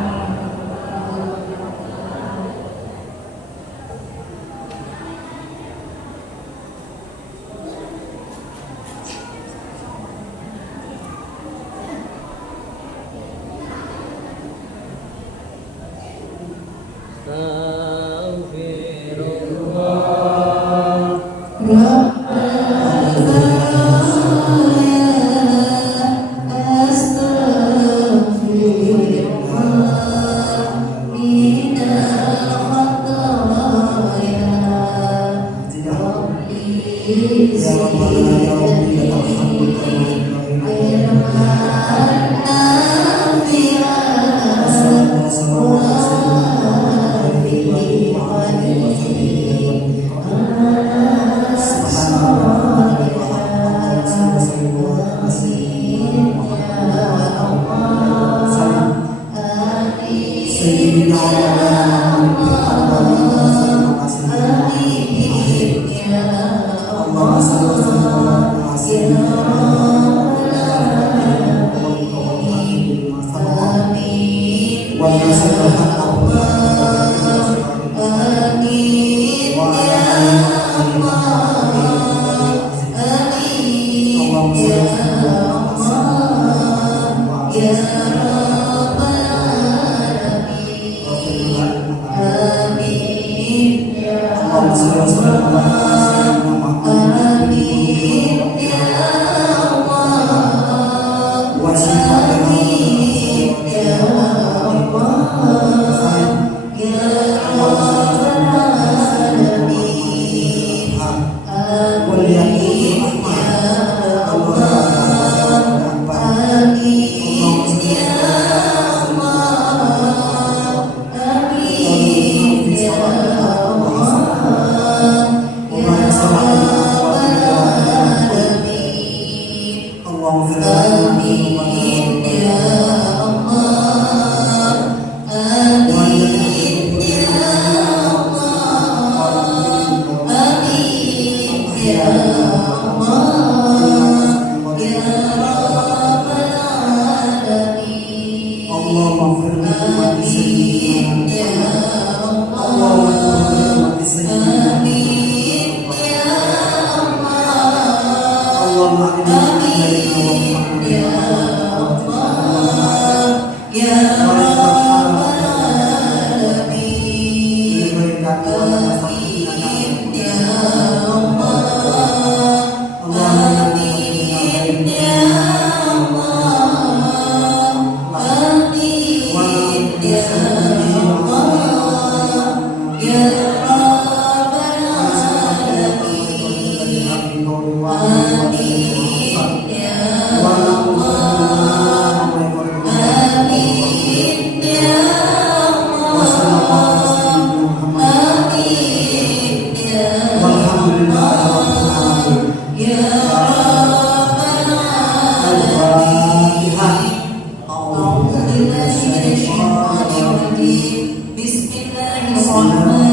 Bismillahirrahmanirrahim.